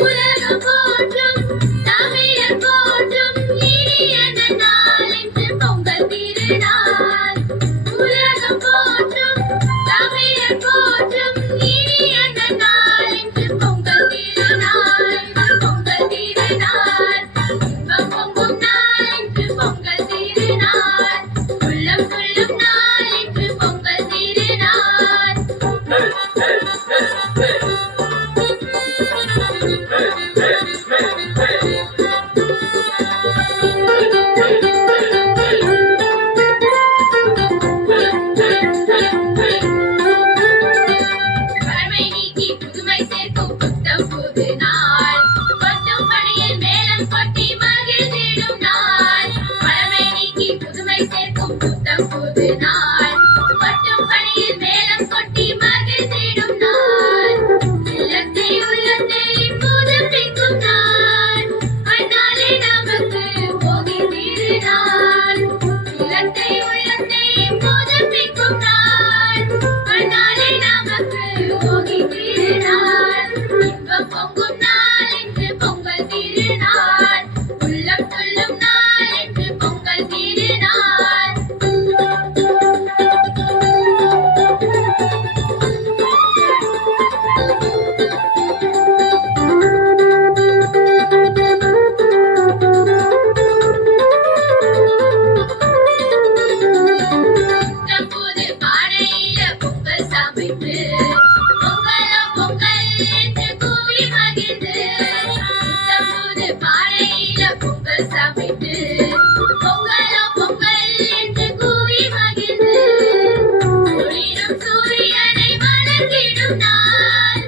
உலகம் போற்றும் தமிழர் போற்றும் இனிய நாள் இன்று பொங்கல் திருநாள். உலகம் போற்றும் தமிழர் போற்றும் இனிய நாள் இன்று பொங்கல் திருநாள், பொங்கல் திருநாள். இன்பம் பொங்கும் நாள் இன்று பொங்கல் திருநாள், உள்ளம் கொள்ளும் நாள் இன்று பொங்கல் திருநாள். பழமை நீக்கி புதுமை சேர்க்கும் புத்தம் புது நாள், கொட்டும் பணியில் மேளம் கொட்டி மகிழ்ந்திடும் நாள். பழமை நீக்கி புதுமை சேர்க்கும் புத்தம் புது நாள், கொட்டும் பணியில் மேளம் கொட்டி மகிழ்ந்திடும் நாள். உள்ளத்தை உள்ளத்தை புதுப்பிக்கும் நாள், அந்நாளே நமக்கு போகி திருநாள். உள்ளத்தை உள்ளத்தை புதுப்பிக்கும் நாள், அந்நாளே நமக்கு போகி திருநாள். இன்பம் பொங்கும் நாள் இன்று பொங்கல் திருநாள், உள்ளம் கொள்ளும் நாள் இன்று பொங்கல் திருநாள். புது பானையில பொங்கல் சமைத்து, பொங்கலோ பொங்கல் என்று கூவி மகிழ்ந்து. புது பானையில பொங்கல் சமைத்து, பொங்கலோ பொங்கல் என்று கூவி மகிழ்ந்து. ஒளிரும் சூரியனை வணங்கிடும் நாள்,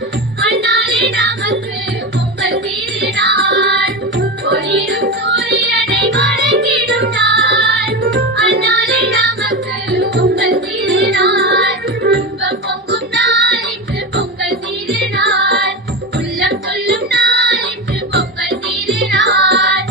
அந்நாளே நமக்கு பொங்கல் திருநாள். ஒளிரும் சூரியனை வணங்கிடும் நாள், அந்நாளே நமக்கு பொங்கல் திருநாள். இன்பம் பொங்கும் நாள் இன்று பொங்கல் திருநாள், உள்ளம் கொள்ளும் நாள் இன்று பொங்கல் திருநாள்.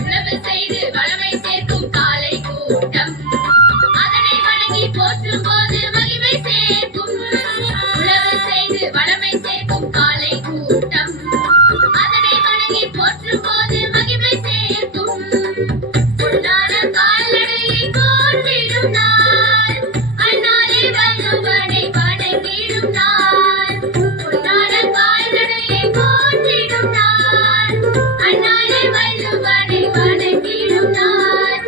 உழவு செய்து வளமை சேர்க்கும் காலை கூட்டம், அதனை வணங்கி போற்றும் போது மகிமை சேர்க்கும். உழவு செய்து வளமை சேர்க்கும் காலை கூட்டம், அதனை வணங்கி போற்றும் போது மகிமை சேர்க்கும். பொன்னான கால்நடையை போற்றிடும் நாள், அந்நாளே வள்ளுவனை வணங்கிடும் நாள். பொன்னான கால்நடையை போற்றிடும் நாள், அந்நாளே வள்ளுவனை வணங்கிடும் நாள்.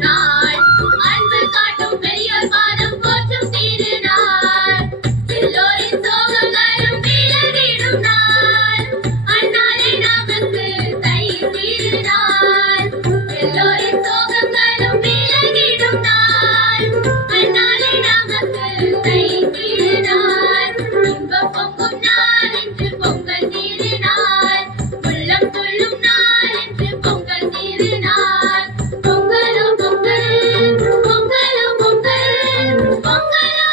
நாள் அன்பு காட்டும் பெரியோர் பாதம் போற்றும் திருநாள் எல்லோரின் சோகங்களும் விலகிடும் நாள் அந்நாளே நமக்கு தை திருநாள் எல்லோரின் சோகங்களும் விலகிடும் நாள் அந்நாளே நமக்கு தை திருநாள் இன்பம் பொங்கும் நாள் என்று பொங்கல் திருநாள் உள்ளம் துள்ளும் நாள் என்று பொங்கல் திருநாள் பொங்கலோ பொங்கல் பொங்கலோ பொங்கல் பொங்கலோ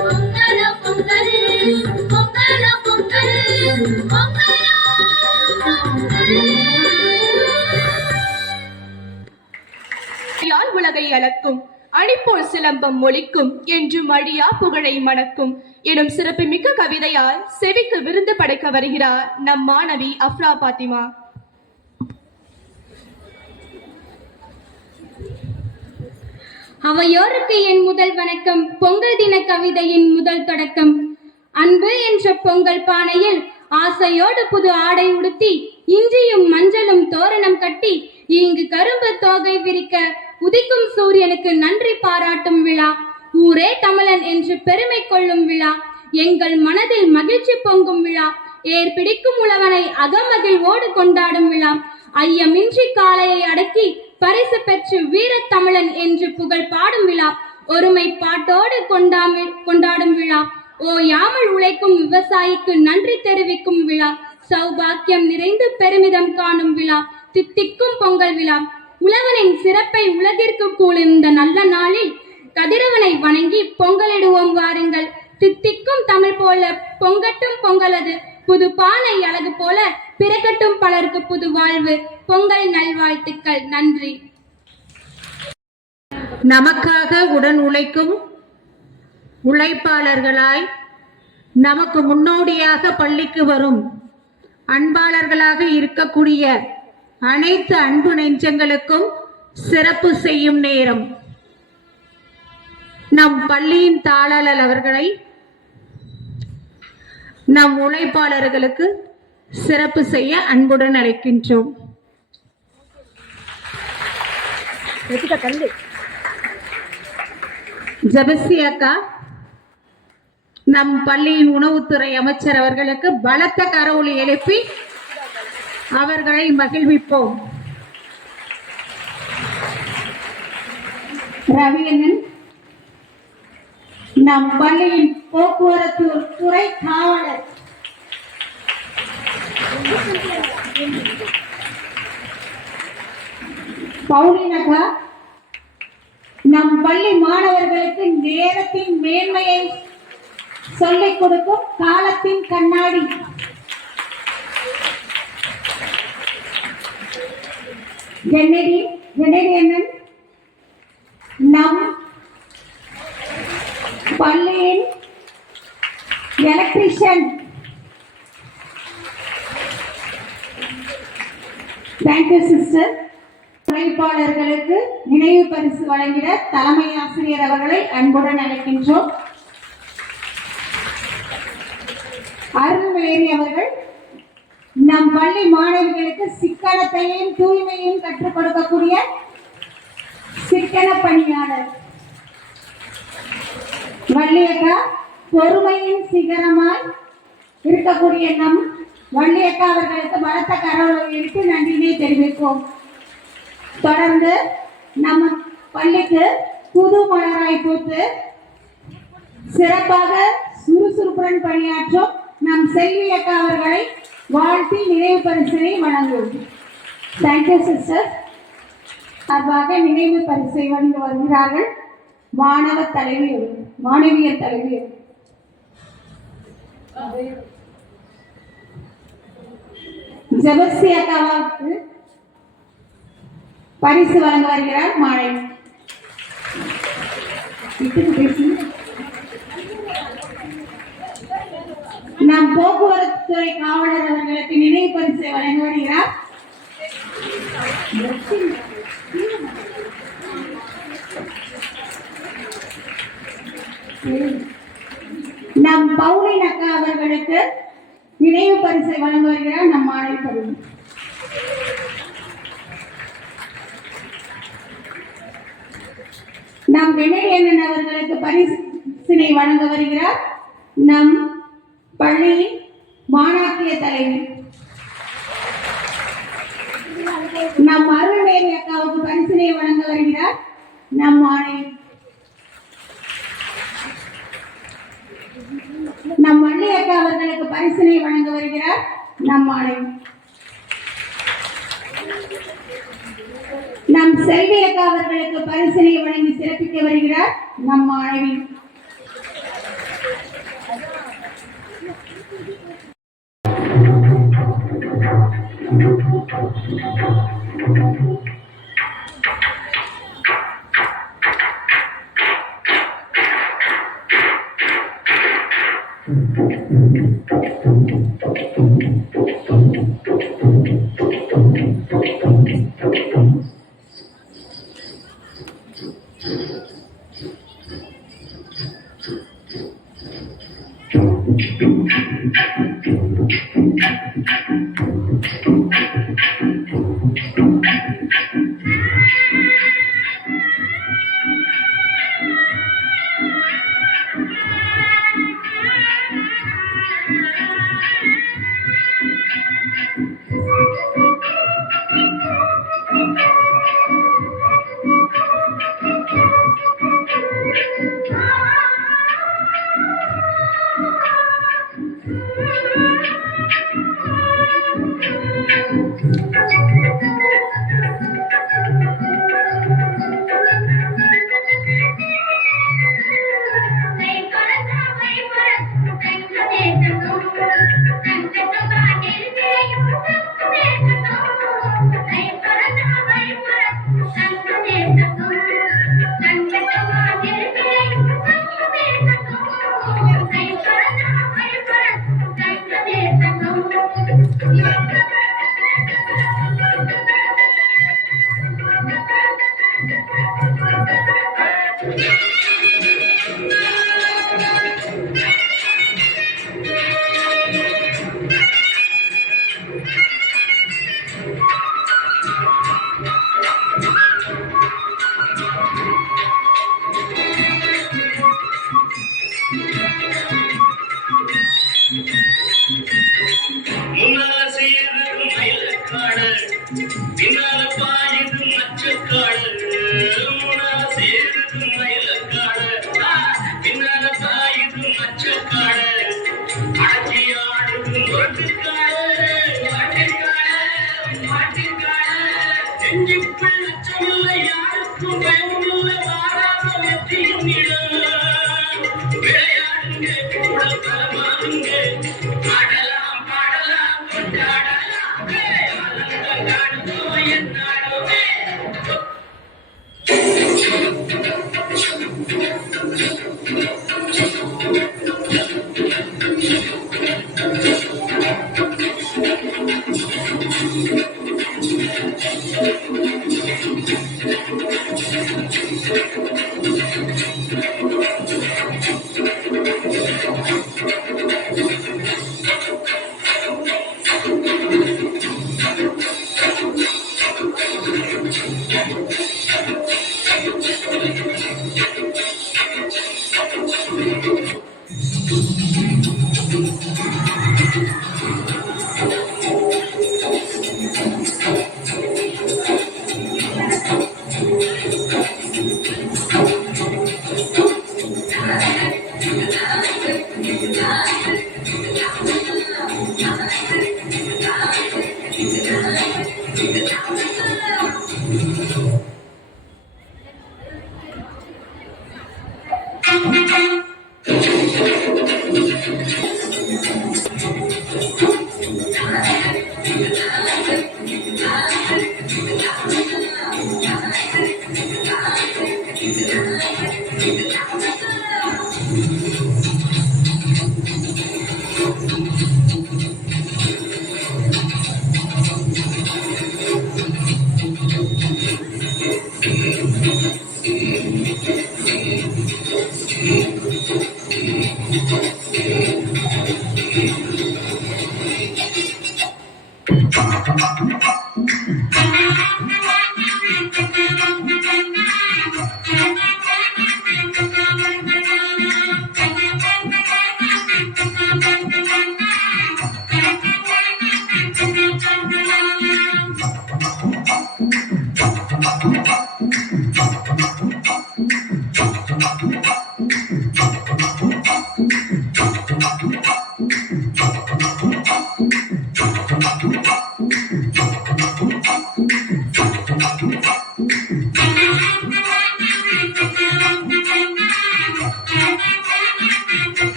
பொங்கலோ பொங்கல் பொங்கலோ பொங்கல் பொங்கலோ யாழ் உலகை அளக்கும் அணிப்போல் சிலம்பம் ஒலிக்கும் என்றும் அழியா புகழை மணக்கும் எனும் சிறப்புமிக்க கவிதையால் செவிக்கு விருந்து படைக்க வருகிறார் நம் மாணவி அஃப்ரா பாத்திமா. அவையோருக்கு என் முதல் வணக்கம். பொங்கல் தின கவிதையின் முதல் தொடக்கம். அன்பு என்ற பொங்கல் பானையில் ஆசையோடு புது ஆடை உடுத்தி இஞ்சியும் மஞ்சளும் தோரணம் கட்டி இங்கு கரும்பு தோகை விரிக்க உதிக்கும் சூரியனுக்கு நன்றி பாராட்டும் விழா. ஊரே தமிழன் என்று பெருமை கொள்ளும் விழா. எங்கள் மனதில் மகிழ்ச்சி பொங்கும் விழா. ஏர் பிடிக்கும் உழவனை அகமகிழ்வோடு கொண்டாடும் விழா. ஐயமின்றி காளையை அடக்கி பரிசு பெற்று வீரத் தமிழன் என்று புகழ் பாடும் விழா. ஒருமை பாட்டோடு கொண்டாடும் விழா. ஓயாமல் உழைக்கும் விவசாயிக்கு நன்றி தெரிவிக்கும் விழா. சௌபாக்கியம் நிறைந்து பெருமிதம் காணும் விழா. தித்திக்கும் பொங்கல் விழா. உழவனின் சிறப்பை உலகிற்கு கூறும் இந்த நல்ல நாளில் கதிரவனை வணங்கி பொங்கலிடுவோம் வாருங்கள். தித்திக்கும் தமிழ் போல பொங்கட்டும் பொங்கலது. புது பானை அழகு போல பிறக்கட்டும் பலருக்கு புது வாழ்வு. பொங்கல் நல்வாழ்த்துக்கள். நன்றி. நமக்காக உடன் உழைக்கும் உழைப்பாளர்களாய் நமக்கு முன்னோடியாக பள்ளிக்கு வரும் அன்பாளர்களாக இருக்கக்கூடிய அனைத்து அன்பு நெஞ்சங்களுக்கும் சிறப்பு செய்யும் நேரம். நம் பள்ளியின் தாளாளர் அவர்களை நம் உழைப்பாளர்களுக்கு சிறப்பு செய்ய அன்புடன் அழைக்கின்றோம். ஜபசி அக்கா நம் பள்ளியின் உணவுத்துறை அமைச்சர் அவர்களுக்கு பலத்த கரவொலி எழுப்பி அவர்களை மகிழ்விப்போம். ரவியண்ணன் நம் பள்ளியின் போக்குவரத்து துறை காவலர். பவுலினகா நம் பள்ளி மாணவர்களுக்கு நேரத்தின் மேன்மையை சொல்லிக் கொடுக்கும் காலத்தின் கண்ணாடி. ஜெனடி நம் பள்ளியின் எலக்ட்ரிஷியன். Thank you sister. உழைப்பாளர்களுக்கு நினைவு பரிசு வழங்கிட தலைமை ஆசிரியர் அவர்களை அன்புடன் அழைக்கின்றோம். அருள்வேரி அவர்கள் நம் பள்ளி மாணவிகளுக்கு சிக்கனத்தையும் தூய்மையும் கற்றுக் கொடுக்கக்கூடிய சிக்கன பணியாளர். வள்ளியக்கா பொறுமையின் சிகரமாய் இருக்கக்கூடிய நம் வள்ளியக்கா அவர்களுக்கு பலத்த கரவொலி எழுப்பி நன்றியை தெரிவிப்போம். தொடர்ந்து நம்ம பள்ளிக்கு புது மலராய் பூத்து சிறப்பாக சுறுசுறுப்புடன் பணியாற்றும் நம் செல்வி அக்கா அவர்களை வாழ்த்தி நினைவு பரிசினை வழங்குவோம். Thank you sister. அவ்வாக நினைவு பரிசை வழங்கி வருகிறார்கள் மாணவியர் தலைவி ஜபசி அக்காவுக்கு பரிசு வழங்க வருகிறார் மாணவி. நம் போக்குவரத்து துறை காவலர் அவர்களுக்கு நினைவு பரிசை வழங்க வருகிறார் நம் பவுலின் அக்கா அவர்களுக்கு நினைவு பரிசை வழங்க வருகிறார் நம் மாணவி பருவம். நம் வினயன் அவர்களுக்கு பரிசினை வழங்க வருகிறார் நம் பள்ளியின் மாணாக்கிய தலைவர். நம் அருள்மேரி அக்காவுக்கு பரிசினை வழங்க வருகிறார் நம் மாணவி. நம் மல்லி அக்கா அவர்களுக்கு பரிசினை வழங்க வருகிறார் நம் மாணவி. நம் செல்வி அக்கா அவர்களுக்கு பரிசினை வழங்கி சிறப்பிக்க வருகிறார் நம் மாணவி.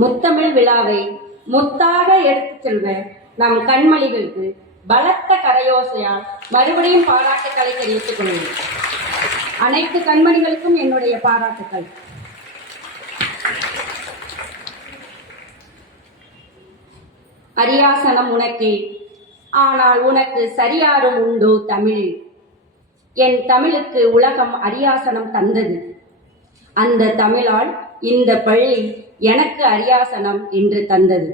முத்தமிழ் விழாவை முத்தாக எடுத்துச் செல்வ நம் கண்மணிகளுக்கு பலத்த கரையோசையால் மறுபடியும் பாராட்டுக்களை தெரிவித்துக் கொள்வேன். அனைத்து கண்மணிகளுக்கும் என்னுடைய பாராட்டுக்கள். அரியாசனம் உனக்கே, ஆனால் உனக்கு சரியாரும் உண்டோ தமிழில்? என் தமிழுக்கு உலகம் அரியாசனம் தந்தது. அந்த தமிழால் இந்த பள்ளி எனக்கு அரியாசனம் என்று தந்தது.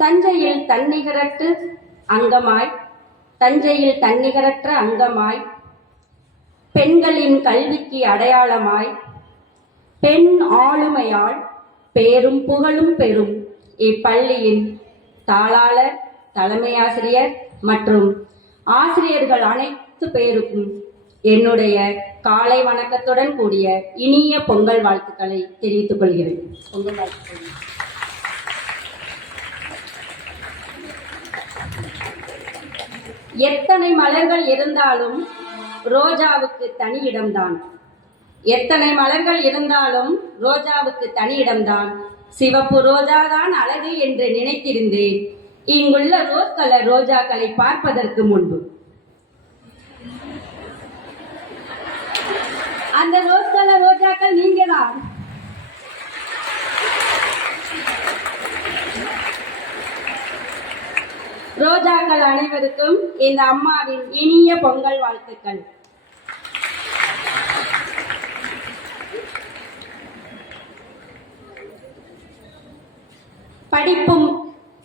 தஞ்சையில் தன்னிகரற்ற அங்கமாய் பெண்களின் கல்விக்கு அடையாளமாய் பெண் ஆளுமையால் பேரும் புகழும் பெறும் இப்பள்ளியின் தாளாளர், தலைமை ஆசிரியர் மற்றும் ஆசிரியர்கள் அனைத்து பேருக்கும் என்னுடைய காலை வணக்கத்துடன் கூடிய இனிய பொங்கல் வாழ்த்துக்களை தெரிவித்துக் கொள்கிறேன். பொங்கல் வாழ்த்துக்கள். எத்தனை மலர்கள் இருந்தாலும் ரோஜாவுக்கு தனி இடம்தான். எத்தனை மலர்கள் இருந்தாலும் ரோஜாவுக்கு தனி இடம்தான். சிவப்பு ரோஜாதான் அழகு என்று நினைத்திருந்தேன் இங்குள்ள ரோஸ் கலர் ரோஜாக்களை பார்ப்பதற்கு முன்பு. அந்த ரோஸ் கலர் ரோஜாக்கள் நீங்க தான். ரோஜாக்கள் அனைவருக்கும் இந்த அம்மாவின் இனிய பொங்கல் வாழ்த்துக்கள்.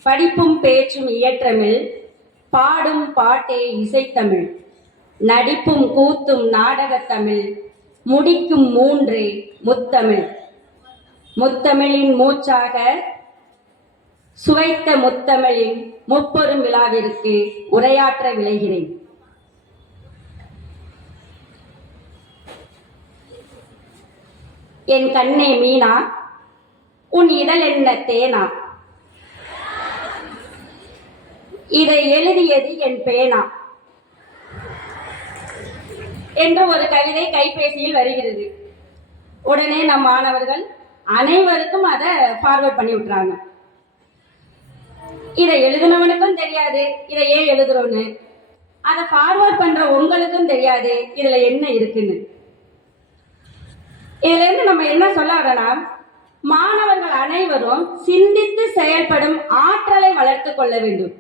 படிப்பும் பேச்சும் இயற்றமிழ், பாடும் பாட்டே இசைத்தமிழ், நடிப்பும் கூத்தும் நாடகத்தமிழ், முடிக்கும் மூன்றே முத்தமிழ். முத்தமிழின் மூச்சாக சுவைத்த முத்தமிழின் முப்பெரும் விழாவிற்கு உரையாற்ற விளைகிறேன். என் கண்ணே மீனா, உன் இதழ் என்ன தேனா, இதை எழுதியது என் பேனா என்று ஒரு கவிதை கைபேசியில் வருகிறது. உடனே நம் மாணவர்கள் அனைவருக்கும் அதை ஃபார்வர்ட் பண்ணி விட்டுறாங்க. இதை எழுதினவனுக்கும் தெரியாது இதை ஏன் எழுதுறோன்னு, அதை ஃபார்வர்ட் பண்ற உங்களுக்கும் தெரியாது இதுல என்ன இருக்குன்னு. இதுல இருந்து நம்ம என்ன சொல்ல வரோம்னா, மாணவர்கள் அனைவரும் சிந்தித்து செயல்படும் ஆற்றலை வளர்த்து கொள்ள வேண்டும்.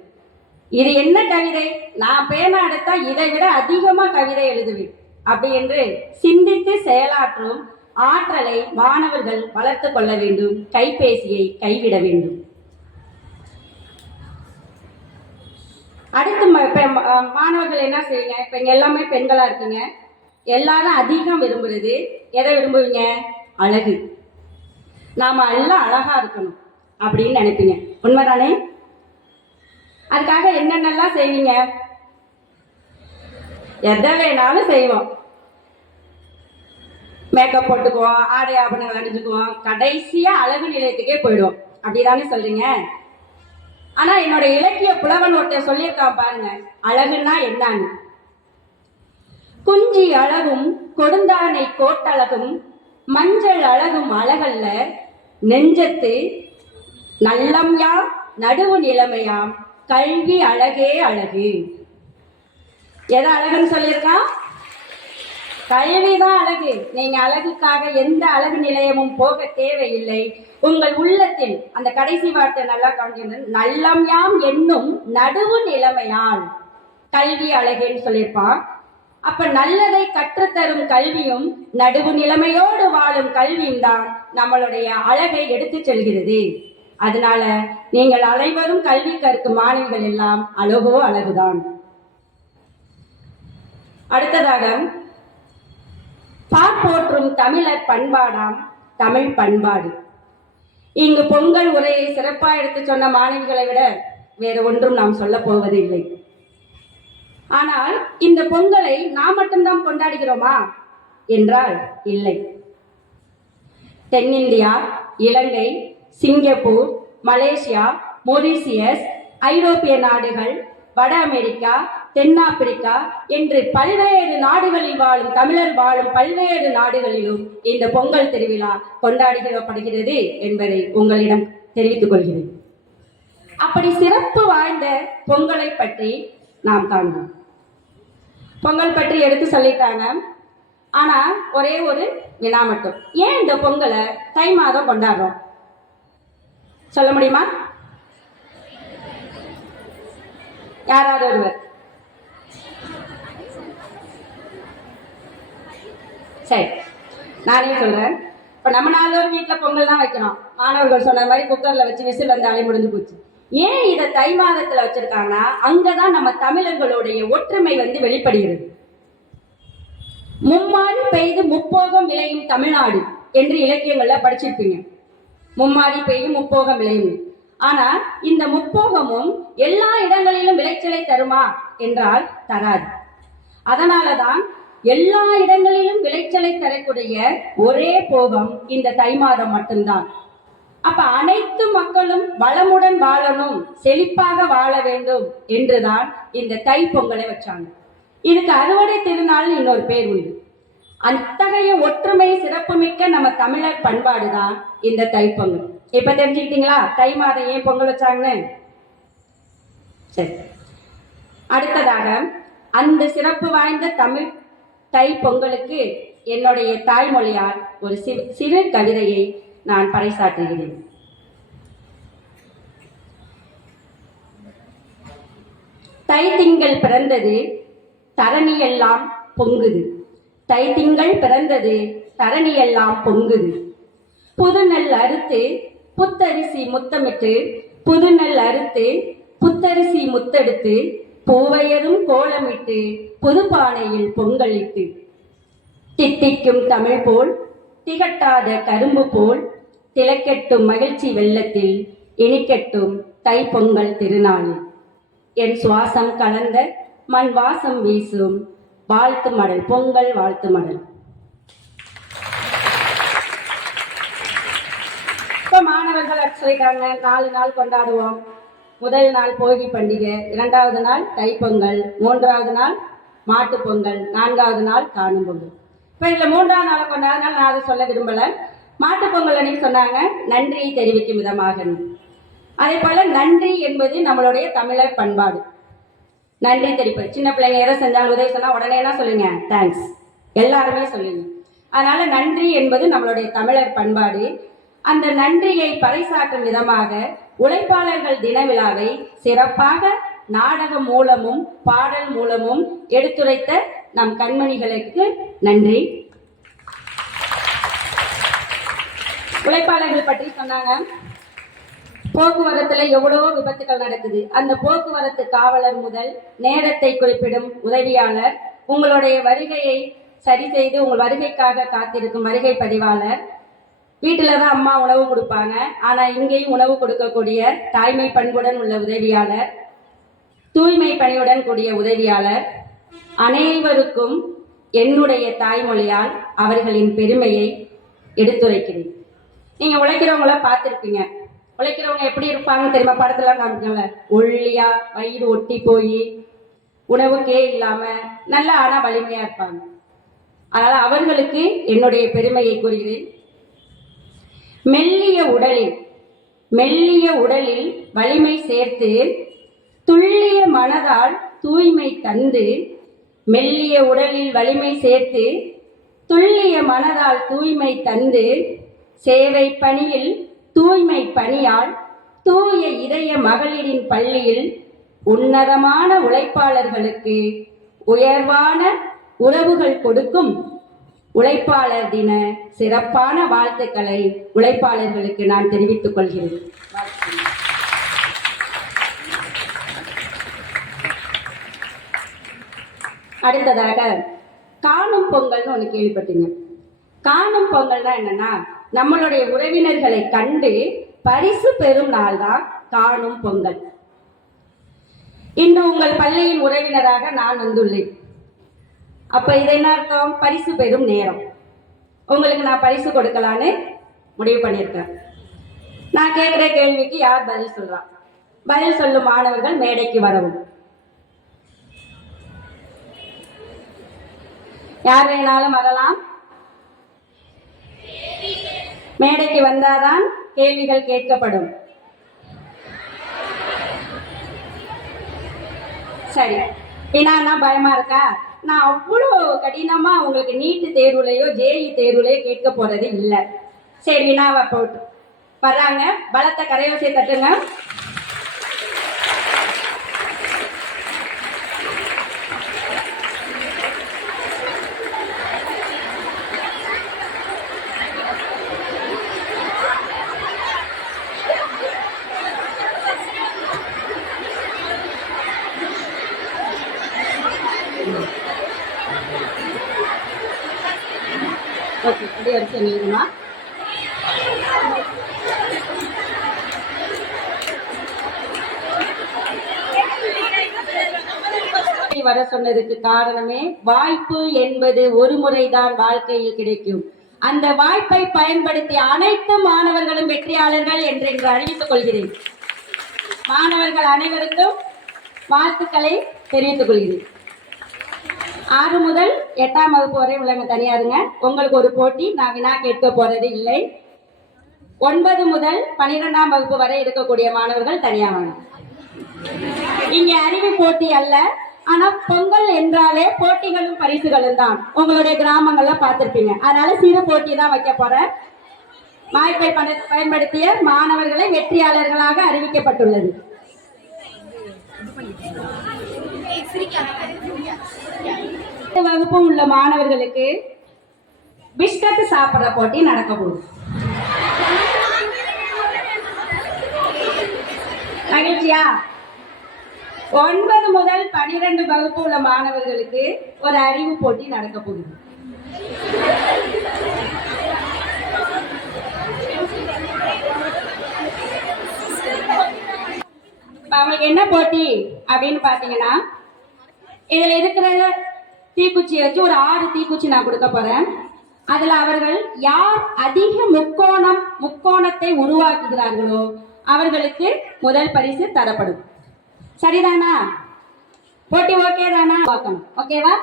இது என்ன கவிதை, நான் பேனா எடுத்தா இதை விட அதிகமா கவிதை எழுதுவேன் அப்படி என்று சிந்தித்து செயலாற்றும் ஆற்றலை மாணவர்கள் வளர்த்து கொள்ள வேண்டும். கைபேசியை கைவிட வேண்டும். அடுத்து மாணவர்கள் என்ன செய்யுங்க, இப்ப இங்க எல்லாமே பெண்களா இருக்கீங்க, எல்லாரும் அதிகம் விரும்புறது எதை விரும்புவீங்க? அழகு. நாம எல்லாம் அழகா இருக்கணும் அப்படின்னு நினைப்பீங்க, உண்மைதானே? அதுக்காக என்னென்னலாம் செய்வீங்க? எதை வேணாலும் செய்வோம். மேக்கப் போட்டுக்குவோம், ஆடை ஆபரணங்கள் அணிஞ்சுக்குவோம், கடைசியா அழகு நிலையத்துக்கே போயிடுவோம். அப்படிதானே சொல்றீங்க? ஆனா என்னோட இலக்கிய புலவன் ஒருத்தர் சொல்லியிருக்கான் பாருங்க, அழகுன்னா என்னன்னு. குஞ்சி அழகும் கொடுந்தானை கோட்டழகும் மஞ்சள் அழகும் அழகல்ல, நெஞ்சத்து நல்லம் யாம் நடுவு நிலைமையாம் கல்வி அழகே அழகு. எதை அழகுன்னு சொல்லியிருக்கான்? கல்விதான் அழகு. நீங்க அழகுக்காக எந்த அழகு நிலையமும் போக தேவையில்லை. உங்கள் உள்ளத்தில் அந்த கடைசி வார்த்தை நல்லா கவனிக்கிறது, நல்லம் யாம் என்னும் நடுவு நிலைமையால் கல்வி அழகேன்னு சொல்லியிருப்பான். அப்ப நல்லதை கற்றுத்தரும் கல்வியும் நடுவு நிலைமையோடு வாழும் கல்வியும் தான் நம்மளுடைய அழகை எடுத்து செல்கிறது. அதனால நீங்கள் அனைவரும் கல்வி கற்கும் மாணவிகள் எல்லாம் அழகோ அழகுதான். அடுத்ததாக, போற்றும் தமிழர் பண்பாடாம் தமிழ் பண்பாடு. இங்கு பொங்கல் உரையை சிறப்பா எடுத்து சொன்ன மாணவிகளை விட வேறு ஒன்றும் நாம் சொல்ல போவதில்லை. ஆனால் இந்த பொங்கலை நாம் மட்டும்தான் கொண்டாடுகிறோமா என்றால் இல்லை. தென்னிந்தியா, இலங்கை, சிங்கப்பூர், மலேசியா, மொரீசியஸ், ஐரோப்பிய நாடுகள், வட அமெரிக்கா, தென்னாப்பிரிக்கா என்று பல்வேறு நாடுகளில் வாழும் தமிழர் வாழும் பல்வேறு நாடுகளிலும் இந்த பொங்கல் திருவிழா கொண்டாடப்படுகிறது என்பதை உங்களிடம் தெரிவித்துக் கொள்கிறேன். அப்படி சிறப்பு வாய்ந்த பொங்கலை பற்றி நாம் காண்போம். பொங்கல் பற்றி எடுத்து சொல்லிட்டாங்க. ஆனா ஒரே ஒரு வினா மட்டும், ஏன் இந்த பொங்கலை தை மாதம் கொண்டாடுறோம் சொல்ல முடியுமா? யாராவது ஒருவர்? சரி, நானே சொல்றேன். இப்ப நம்ம 4 வீட்டுல பொங்கல் தான் வைக்கணும். மாணவர்கள் சொன்ன மாதிரி குக்கர்ல வச்சு விசில் வந்தாலே முடிஞ்சு போச்சு. ஏன் இதை தை மாதத்துல வச்சிருக்காங்கன்னா அங்கதான் நம்ம தமிழர்களுடைய ஒற்றுமை வெளிப்படுகிறது. மும்மாறி பெய்து முப்போகம் விளையும் தமிழ்நாடு என்று இலக்கியங்கள்ல படிச்சிருப்பீங்க. மும்மாறி பெய்து முப்போகம் விளையும். ஆனா இந்த முப்போகமும் எல்லா இடங்களிலும் விளைச்சலை தருமா என்றால் தராது. அதனாலதான் எல்லா இடங்களிலும் விளைச்சலை தரக்கூடிய ஒரே போகம் இந்த தை மாதம் மட்டும்தான். அப்ப அனைத்து மக்களும் வளமுடன் வாழணும், செழிப்பாக வாழ வேண்டும் என்றுதான் இந்த தை பொங்கலை வச்சாங்க. இதுக்கு அறுவடை திருநாள் இன்னொரு பேர் உண்டு. அத்தகைய ஒற்றுமை சிறப்புமிக்க நம்ம தமிழர் பண்பாடுதான் இந்த தைப்பொங்கல். இப்ப தெரிஞ்சுக்கிட்டீங்களா தை மாதம் ஏன் பொங்கல் வச்சாங்கன்னு? சரி, அடுத்ததாக அந்த சிறப்பு வாய்ந்த தமிழ் தை பொங்கலுக்கு என்னுடைய தாய்மொழியால் ஒரு சிறு கவிதையை நான் பறைசாற்றுகிறேன். தை திங்கள் பிறந்தது தரணியெல்லாம் பொங்குது. தை திங்கள் பிறந்தது தரணியெல்லாம் பொங்குது. புது நெல் அறுத்து புத்தரிசி முத்தமிட்டு, புது நெல் அறுத்து புத்தரிசி முத்தெடுத்து, பூவையரும் கோலமிட்டு புதுப்பானையில் பொங்கலிட்டு, தித்திக்கும் தமிழ் போல் திகட்டாத கரும்பு போல் திளைக்கட்டும் மகிழ்ச்சி வெள்ளத்தில் இனிக்கட்டும் தை பொங்கல் திருநாளில் என் சுவாசம் கலந்த மண் வாசம் வீசும் வாழ்த்து மடல் பொங்கல் வாழ்த்து மடல். இப்ப மாணவர்கள் சொல்லிட்டாங்க 4 நாள் கொண்டாடுவோம். முதல் நாள் போகி பண்டிகை, 2வது நாள் தைப்பொங்கல், 3வது நாள் மாட்டு பொங்கல், 4வது நாள் காணும் பொங்கல். இப்ப இதுல 3ஆம் நாள் கொண்டாடினால நான் அதை சொல்ல விரும்பல. மாட்டு பொங்கல் அன்னைக்கு சொன்னாங்க நன்றியை தெரிவிக்கும் விதமாக. அதே போல நன்றி என்பது நம்மளுடைய தமிழர் பண்பாடு. நன்றி தெரிவிப்பது. சின்ன பிள்ளைங்க எதை செஞ்சாலும் உதவி சொன்னா உடனே என்ன சொல்லுங்க? தேங்க்ஸ். எல்லாருமே சொல்லுங்க. அதனால நன்றி என்பது நம்மளுடைய தமிழர் பண்பாடு. அந்த நன்றியை பறைசாற்றும் விதமாக உழைப்பாளர்கள் தின விழாவை சிறப்பாக நாடகம் மூலமும் பாடல் மூலமும் எடுத்துரைத்த நம் கண்மணிகளுக்கு நன்றி. உழைப்பாளர்கள் பற்றி சொன்னாங்க. போக்குவரத்துல எவ்வளவோ விபத்துகள் நடக்குது. அந்த போக்குவரத்து காவலர் முதல் நேரத்தை குறிப்பிடும் உதவியாளர், உங்களுடைய வருகையை சரி செய்து உங்கள் வருகைக்காக காத்திருக்கும் வருகை பதிவாளர், வீட்டுலதான் அம்மா உணவு கொடுப்பாங்க, ஆனா இங்கேயும் உணவு கொடுக்கக்கூடிய தாய்மை பண்புடன் உள்ள உதவியாளர், தூய்மை பணியுடன் கூடிய உதவியாளர், அனைவருக்கும் என்னுடைய தாய்மொழியால் அவர்களின் பெருமையை எடுத்துரைக்கிறேன். நீங்க உழைக்கிறவங்கள பார்த்துருப்பீங்க. உழைக்கிறவங்க எப்படி இருப்பாங்கன்னு தெரியுமா? படத்துலாம் காமிக்கல, ஒல்லியா வயிறு ஒட்டி போய் உணவுக்கே இல்லாம நல்லா ஆனா வலிமையா இருப்பாங்க. அதனால அவர்களுக்கு என்னுடைய பெருமையை கூறுகிறேன். மெல்லிய உடலில் வலிமை சேர்த்து, துல்லிய மனதால் தூய்மை தந்து, மெல்லிய உடலில் வலிமை சேர்த்து துல்லிய மனதால் தூய்மை தந்து, சேவை பணியில் தூய்மை பணியால் தூய இதய மகளிரின் பள்ளியில் உன்னதமான உழைப்பாளர்களுக்கு உயர்வான உறவுகள் கொடுக்கும் உழைப்பாளர் தின சிறப்பான வாழ்த்துக்களை உழைப்பாளர்களுக்கு நான் தெரிவித்துக் கொள்கிறேன். அடுத்ததாக காணும் பொங்கல்னு ஒன்று கேள்விப்பட்டீங்க. காணும் பொங்கல்னா என்னன்னா, நம்மளுடைய உறவினர்களை கண்டு பரிசு பெறும் நாள் தான் காணும் பொங்கல். இன்று உங்கள் பள்ளியின் உறவினராக நான் வந்துள்ளேன். அப்ப இது என்ன அர்த்தம்? பரிசு பெறும் நேரம். உங்களுக்கு நான் பரிசு கொடுக்கலான்னு முடிவு பண்ணியிருக்கேன். நான் கேட்குற கேள்விக்கு யார் பதில் சொல்றான்? பதில் சொல்லும் மாணவர்கள் மேடைக்கு வரவும். யார் வேணாலும் வரலாம். மேடைக்கு வந்தாதான் கேள்விகள் கேட்கப்படும். சரி, ஏன்னா பயமா இருக்கா? நான் அவ்வளோ கடினமா உங்களுக்கு நீட்டு தேர்வுலையோ ஜேஇ தேர்வுலையோ கேட்க போறது இல்லை. சரி, வினாவை போட்டு வர்றாங்க. பலத்த கரையோசை தட்டுங்க. ஓகே, அப்படியே வரிசை நீங்கம்மா. வர சொன்னதுக்கு காரணமே, வாய்ப்பு என்பது ஒரு முறைதான் வாழ்க்கையில் கிடைக்கும். அந்த வாய்ப்பை பயன்படுத்தி அனைத்து மாணவர்களும் வெற்றியாளர்கள் என்று அறிவித்துக் கொள்கிறேன். மாணவர்கள் அனைவருக்கும் வாழ்த்துக்களை தெரிவித்துக் கொள்கிறேன். 6 முதல் 8ஆம் வகுப்பு வரை உள்ளவங்க தனியாருங்க. உங்களுக்கு ஒரு போட்டி, நான் வினா கேட்க போறது இல்லை. 9 முதல் 12ஆம் வகுப்பு வரை இருக்கக்கூடிய மாணவர்கள் தனியாவாங்க. இங்க அறிவு போட்டி அல்ல, ஆனா பொங்கல் என்றாலே போட்டிகளும் பரிசுகளும் தான். உங்களுடைய கிராமங்கள்ல பார்த்திருப்பீங்க. அதனால சிறு போட்டி தான் வைக்க போறேன். வாய்ப்பை பயன்படுத்திய மாணவர்களை வெற்றியாளர்களாக அறிவிக்கப்பட்டுள்ளது. வகுப்பு உள்ள மாணவர்களுக்கு பிஸ்கட் சாப்பிட்ற போட்டி நடக்க போகுது. மகிழ்ச்சியா? 9 முதல் 12 வகுப்பு உள்ள மாணவர்களுக்கு ஒரு அறிவு போட்டி நடக்க போகுது. அவங்களுக்கு என்ன போட்டி அப்படின்னு பாத்தீங்கன்னா, இதுல இருக்கிற தீக்குச்சியை வச்சு ஒரு 6 தீக்குச்சி நான் கொடுக்க போறேன். அதுல அவர்கள் யார் அதிக முக்கோணத்தை உருவாக்குகிறார்களோ அவர்களுக்கு முதல் பரிசு தரப்படும். சரிதானா? போட்டி ஓகே தானா? ஓகேவா?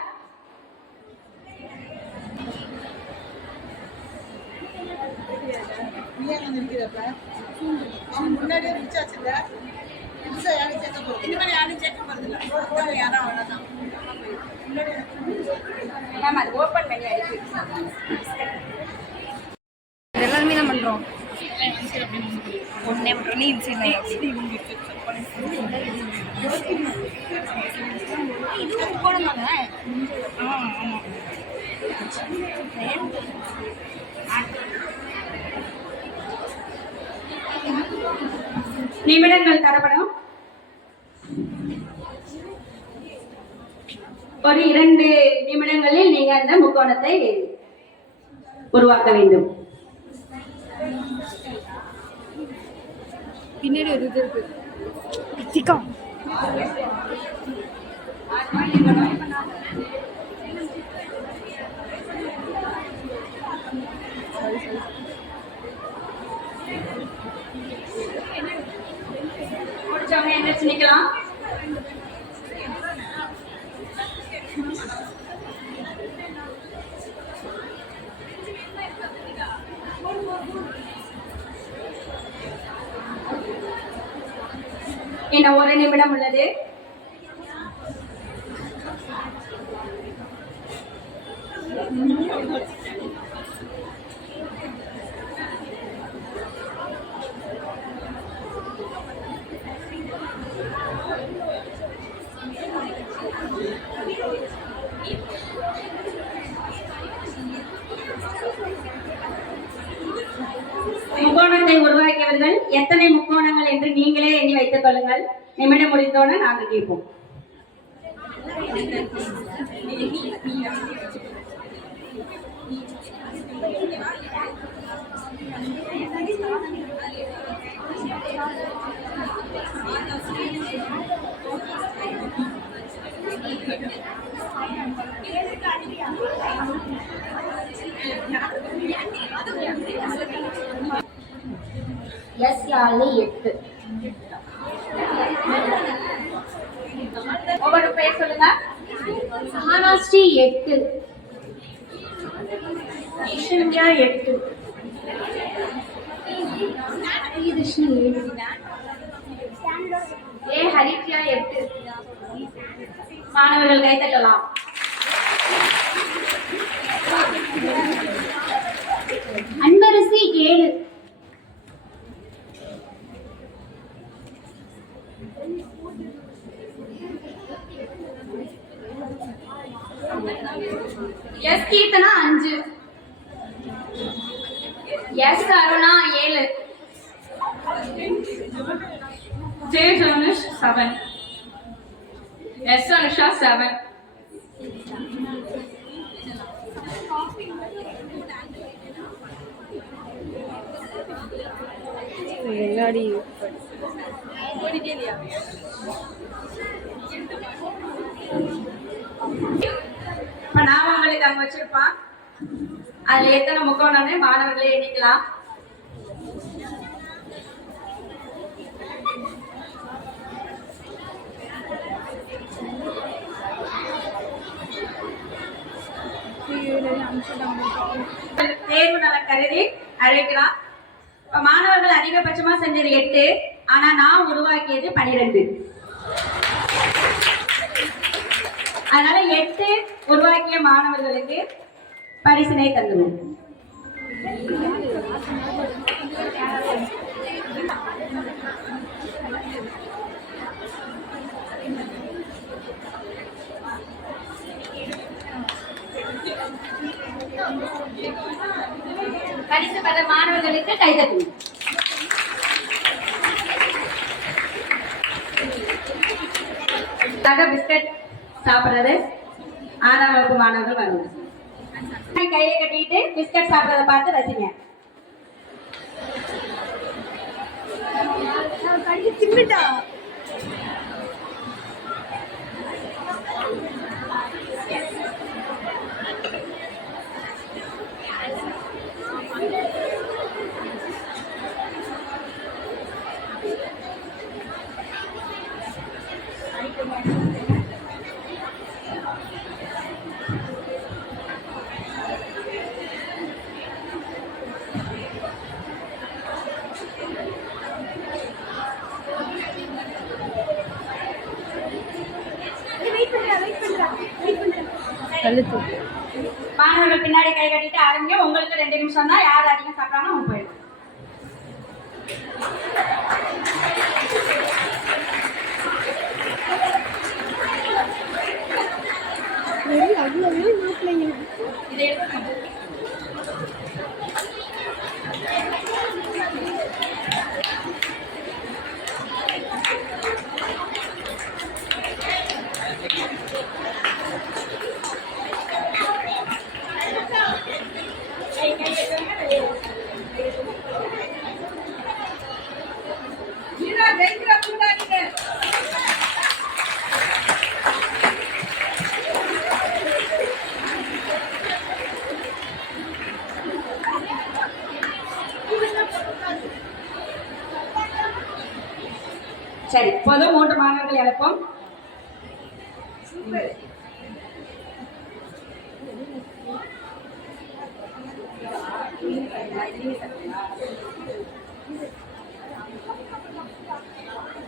ஓபன் பண்ணி அடிச்சு எல்லாருமே தான் பண்றோம். ஒன்னே மட்டும் நீ நிமிடங்கள் தரப்படும். ஒரு 2 நிமிடங்களில் நீங்க அந்த முக்கோணத்தை உருவாக்க வேண்டும். பின்னாடி ஒரு இது இருக்கு. முடிச்சவங்க எந்திரிச்சு நிக்கலாம். இன்னும் 1 நிமிடம் உள்ளது. முக்கோணத்தை உருவாக்கியவர்கள் எத்தனை முக்கோணங்கள் என்று நீங்களே எண்ணி வைத்துக் கொள்ளுங்கள். நிமிடம் முடித்தோடு நாங்கள் கேட்போம். எஸ் யாழி 8. ஒவ்வொரு பேர் சொல்லுங்க. மகாராஷ்டிரி 8, ஈஷன்யா 8. ஏ ஹரித்யா 8. மாணவர்கள் கைத்தட்டலாம். Anbarasi 7. S Keerthana 5. S Aruna 7. J Jonish 7. S Anusha 7. இப்ப நான் உங்களுக்கு அங்க வச்சிருப்பான். அதுல எத்தனை முக்கோணம்னு மாணவர்களே எண்ணிக்கலாம். தேர்வு நலன் கருதி அறிவிக்கலாம். இப்ப மாணவர்கள் அதிகபட்சமா செஞ்சது 8, ஆனா நான் உருவாக்கியது 12. அதனால 8 உருவாக்கிய மாணவர்களுக்கு பரிசினை தந்துடும். பரிசு பெற மாணவர்களுக்கு கைதட்டும். பிஸ்கட் சாப்பிடுறது 6ஆம் வகுப்பு மாணவர்கள் வருவாங்க. கையை கட்டிட்டு பிஸ்கட் சாப்பிடுறத பார்த்து ரசிங்க. மாணவர்கள் பின்னாடி கை கட்டிட்டு ஆரம்பிங்க. உங்களுக்கு 2 நிமிஷம் தான். யார் அதிகம் சாப்பிடாம அவங்க போயிடும். இதை எடுத்து சரி, இப்போது 3 மாணவர்கள் இழப்போம்.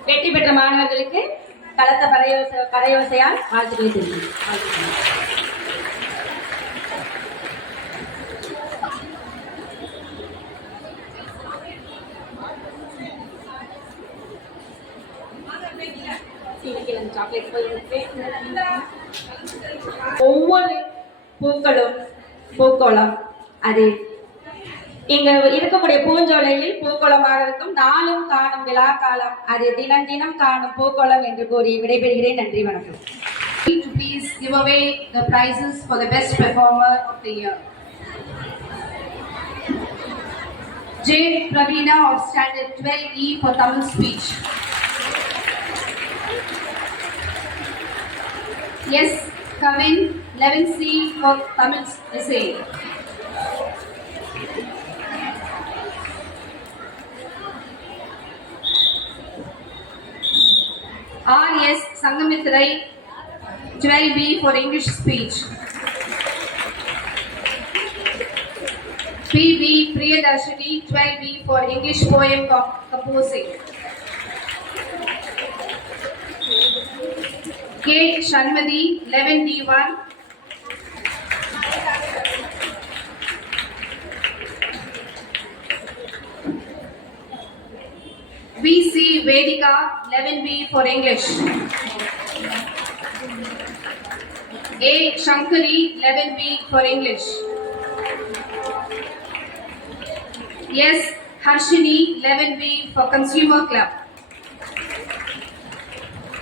வெற்றி பெற்ற மாணவர்களுக்கு கலத்த கரையோசையால் வாழ்த்துக்களை தெரிவிக்கிறேன். ஒவ்வொரு பூக்களும் பூக்கோளம் அது இங்க இருக்கக்கூடிய பூஞ்சோலையில் பூக்கோளமாக இருக்கும். நாளும் காணும் விழா காலம் அது தினம் தினம் காணும் பூக்கோளம் என்று கூறி விடைபெறுகிறேன். நன்றி, வணக்கம். To please give away the prizes for the best performer of the year. J. Praveena of Standard 12E for Tamil speech. Yes. Kavin 11C for Tamil essay. R.S. Sangamitrai 12B for English speech. P.B. Priyadarshini 12B for English poem composing. K. Shanmadi 11D1. B.C. Vedika 11B for English. A. Shankari 11B for English. S. Harshini 11B for Consumer Club.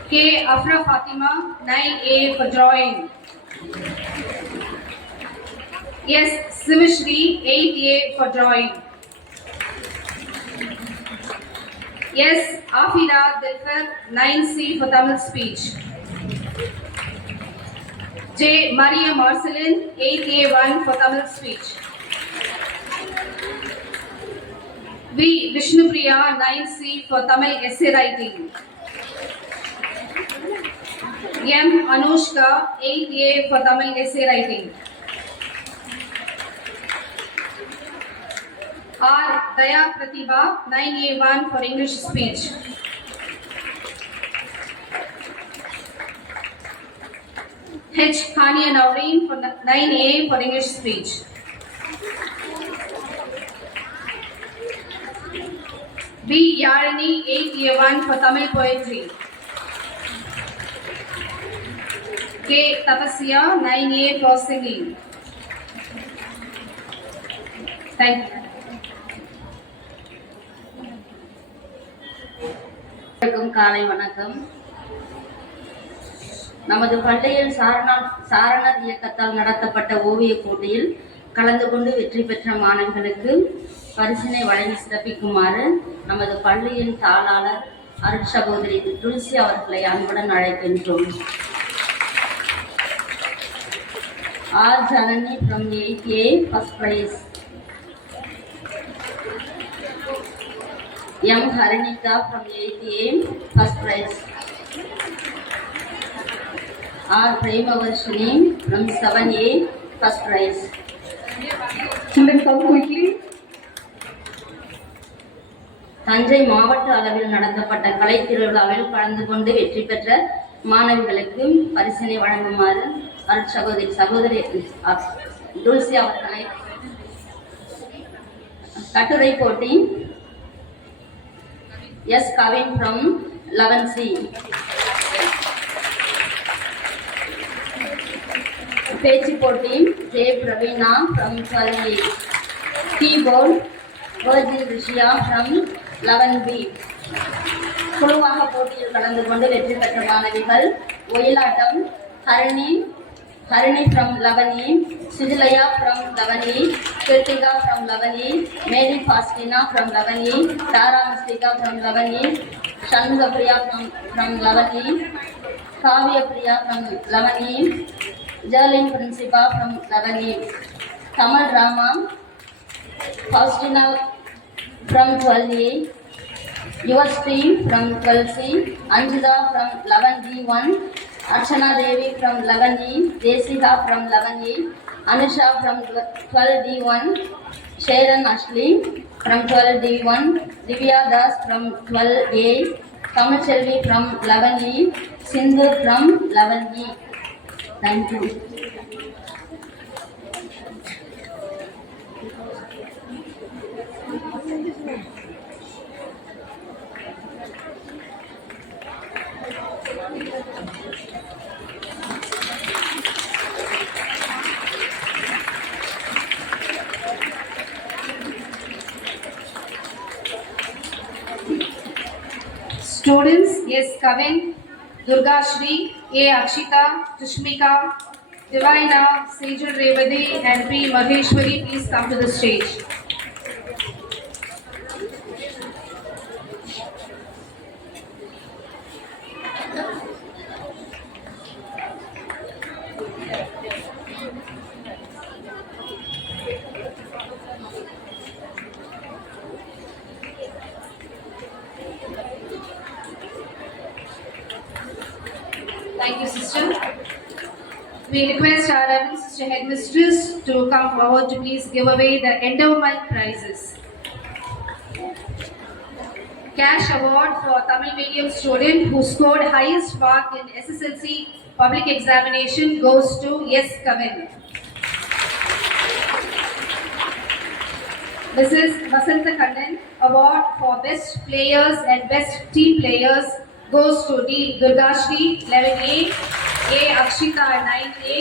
K. Afra Fatima 9A for drawing. S. Sivashri 8A for drawing. S. Afida Dilfar 9C for Tamil speech. J. Maria Marcelin 8A1 for Tamil speech. V. Vishnupriya 9C for Tamil essay writing. M. Anushka 8A for Tamil essay writing. R. Daya Pratibha 9A1 for English speech. H. Khania Naureen for 9A for English speech. B. Yarini 8A1 for Tamil poetry. K. Tapasya 9A for singing. Thank you. காலை வணக்கம். நமது பள்ளியில் சாரணர் இயக்கத்தால் நடத்தப்பட்ட ஓவியப் போட்டியில் கலந்து கொண்டு வெற்றி பெற்ற மாணவிகளுக்கு பரிசினை வழங்கி சிறப்பிக்குமாறு நமது பள்ளியின் தாளாளர் அருட்சகோதரி துளசி அவர்களை அன்புடன் அழைக்கின்றோம். R. Janani from 8A first prize. M. Harinika from 8A first prize. R. Premavarshini from 7A first prize. Children come quickly. Thanjai மாவட்ட அளவில் நடத்தப்பட்ட கலை திருவிழாவில் கலந்து கொண்டு வெற்றி பெற்ற மாணவிகளுக்கு பரிசினை வழங்குமாறு சகோதரி துளசி அவர்களை. கட்டுரை போட்டி S. Kavin from 11C. பேச்சு போட்டி J. Pravina from 12A. Keyboard Virgin Rishia from 11B. குழுவாக போட்டியில் கலந்து கொண்டு வெற்றி பெற்ற மாணவிகள் ஒயிலாட்டம் Harini from 11A, Sujilaya from 11A, Kirtika from 11A, Mary Faustina from 11A, Tara Mystica from 11A, Shanmuga Priya from 11A, Kavya Priya from 11A, Jerlin Principa from 11A, Kamal Rama, Faustina from 12A, Yuvasri from 12C, Anjita from 11D1, Archana Devi from 11E, Desika from 11E, Anusha from 12D1, Sharon Ashley from 12D1, Divya Das from 12A, Kamachelvi from 11E, Sindhu from 11E. Thank you. Students S. Kavin, Durga Shri, A. Akshita, Tushmika, Divina, Sejal Revadi and P. Maheshwari, please come to the stage. Thank you, sister. We request our Reverend Sister Headmistress to come forward to please give away the endowment prizes. Cash award for Tamil medium student who scored highest mark in SSLC public examination goes to S. Kavin. Mrs. Vasantha Kannan award for best players and best team players goes to D. Durgashri 11A, A. Akshita 9A,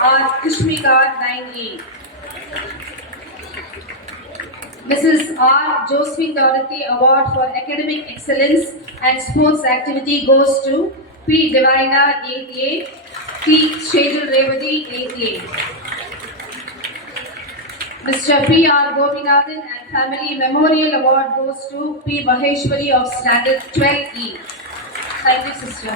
R. Kushmika 9A. Mrs. R. Josephine Dorothy Award for Academic Excellence and Sports Activity goes to P. Divina 8A, T. Shejul Revati 8A. Mr. P. R. Gopinathan and Family Memorial Award goes to P. Maheshwari of Standard 12E. Thank you, sister.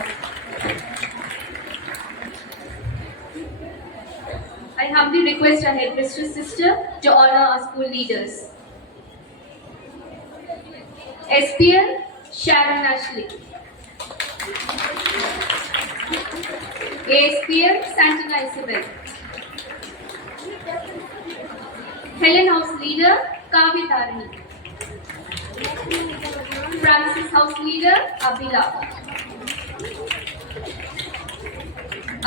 I humbly request our headmistress sister to honor our school leaders. SPL Sharon Ashley. ASPL Santana Isabel. Helen House Leader Kavi Tarini. Francis House Leader Abhila.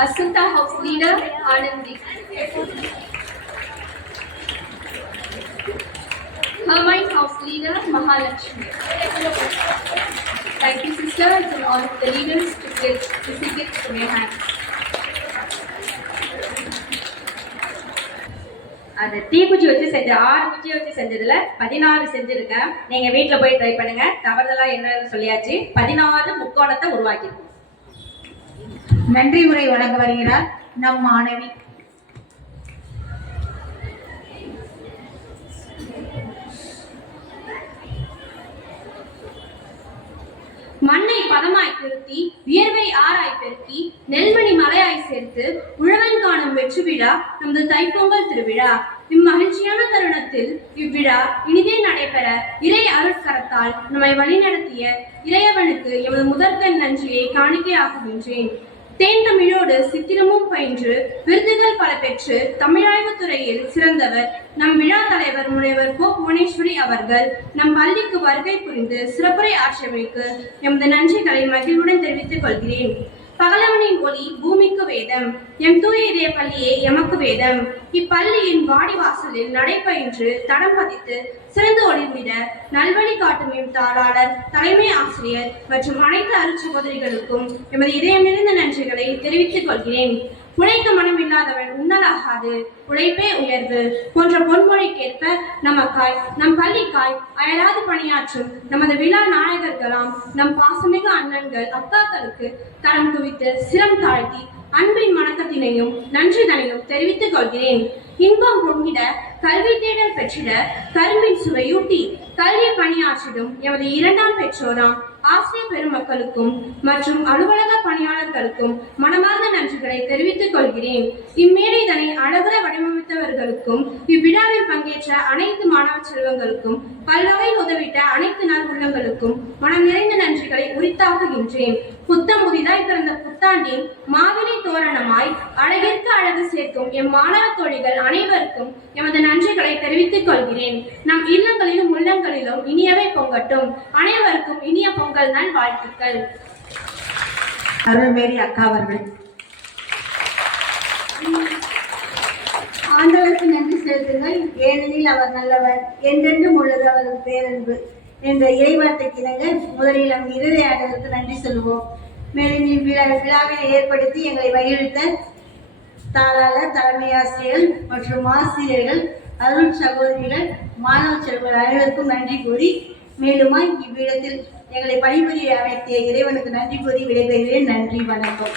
Asunta House Leader Anandi. Hermine House Leader Mahalakshmi. Thank you, sister. It's an honor for the leaders to receive it from your hands. அது தீக்குச்சி வச்சு செஞ்ச 6 குச்சி வச்சு செஞ்சதுல 16 செஞ்சிருக்கேன். நீங்க வீட்டுல போய் ட்ரை பண்ணுங்க. தவறுதலா என்னன்னு சொல்லியாச்சு. 16 முக்கோணத்தை உருவாக்கிருக்கோம். நன்றி உரை வழங்க வருகிறார் நம் மாணவி. மண்ணை பதமாய் திருத்தி வியர்வை ஆராய் பெருக்கி நெல்மணி மலையாய் சேர்த்து உழவன் காணும் வெற்றி விழா நமது தைப்பொங்கல் திருவிழா. இம்மகிழ்ச்சியான தருணத்தில் இவ்விழா இனிதே நடைபெற இறை அருட்கரத்தால் நம்மை வழிநடத்திய இறையவனுக்கு எமது முதற்கண் நன்றியை காணிக்கையாக்குகின்றேன். தேன் தமிழோடு சித்திரமும் பயின்று விருதுகள் பல பெற்று தமிழாய்வு துறையில் சிறந்தவர் நம் விழா தலைவர் முனைவர் கோ புவனேஸ்வரி அவர்கள் நம் பள்ளிக்கு வருகை புரிந்து சிறப்புரை ஆற்றியமைக்கு எமது நன்றிகளை மகிழ்வுடன் தெரிவித்துக் கொள்கிறேன். பகலவனின் ஒளி பூமிக்கு வேதம், எம் தூய இதய பள்ளியே எமக்கு வேதம். இப்பள்ளியின் வாடிவாசலில் நடைபயின்று தடம் பதித்து சிறந்து ஒளிர்விட நல்வழி காட்டும் எம் தாளாளர், தலைமை ஆசிரியர் மற்றும் அனைத்து அருட்சகோதரிகளுக்கும் எமது இதயம் நிறைந்த நன்றிகளை தெரிவித்துக் கொள்கிறேன். உழைக்க மனம் இல்லாதவன் உண்ணலாகாது, உழைப்பே உயர்வு போன்ற பொன்மொழிக்கேற்ப நமக்காய் நம் பள்ளிக்காய் அயராது பணியாற்றும் நமது விழா நாயகர்களாம் நம் பாசமிகு அண்ணன்கள் அக்காக்களுக்கு கரம் குவித்து சிரம் தாழ்த்தி அன்பின் வணக்கத்தினையும் நன்றிதனையும் தெரிவித்துக் கொள்கிறேன். இன்பம் பொங்கிட கல்வி தேடல் பெற்றிட கரும்பின் சுவையூட்டி கல்வி பணியாற்றிடும் எமது இரண்டாம் பெற்றோராம் ஆசிரியர் பெருமக்களுக்கும் மற்றும் அலுவலக பணியாளர்களுக்கும் மனமார்ந்த நன்றிகளை தெரிவித்துக் கொள்கிறேன். இம்மேடைதனை அழகுற வடிவமைத்தவர்களுக்கும் இவ்விழாவில் பங்கேற்ற அனைத்து மாணவ செல்வங்களுக்கும் பல்வகையில் உதவிட்ட அனைத்து நல் உள்ளங்களுக்கும் மனம் நிறைந்த நன்றிகளை உரித்தாக்குகின்றேன். புத்தம் புதிதாய் பிறந்த புத்தாண்டின் மாவிலை தோரணமாய் அழகிற்கு அழகு சேர்க்கும் எம் மாணவ தோழிகள் அனைவருக்கும் எமது நன்றிகளை தெரிவித்துக் கொள்கிறேன். நம் இல்லங்களிலும் உள்ளங்களிலும் இனியவை பொங்கட்டும். அனைவருக்கும் இனிய பொங்கல் நல் வாழ்த்துக்கள். அருள்மேரி அக்கா அவர்கள். ஆண்டவருக்கு நன்றி செலுத்துங்கள், ஏனெனில் அவர் நல்லவர், என்றென்றும் உள்ளது அவரது பேரன்பு என்ற இறைவார்த்தைக்கு இணங்க முதலில் நம் இறுதி ஆண்டவருக்கு நன்றி சொல்லுவோம். மேலும் இவ்விழாவினை ஏற்படுத்தி எங்களை வலியுறுத்த தாளாளர், தலைமை ஆசிரியர்கள் மற்றும் ஆசிரியர்கள், அருள் சகோதரிகள், மாணவ செல்வர்கள் அனைவருக்கும் நன்றி கூறி, மேலுமாய் இவ்விடத்தில் எங்களை பணிபுரிய அமைத்திய இறைவனுக்கு நன்றி கூறி விடைபெறுகிறேன். நன்றி, வணக்கம்.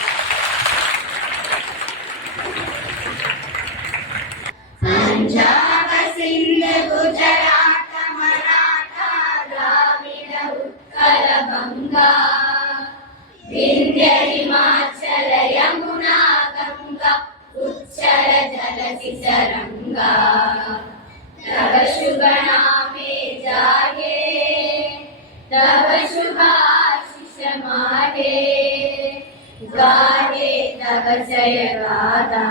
विंध्य हिमाचल यमुना गंगा उच्चल सिसरंगा तब शुभ नामे जागे तब शुभाशिष मागे गाहे तब जय गादा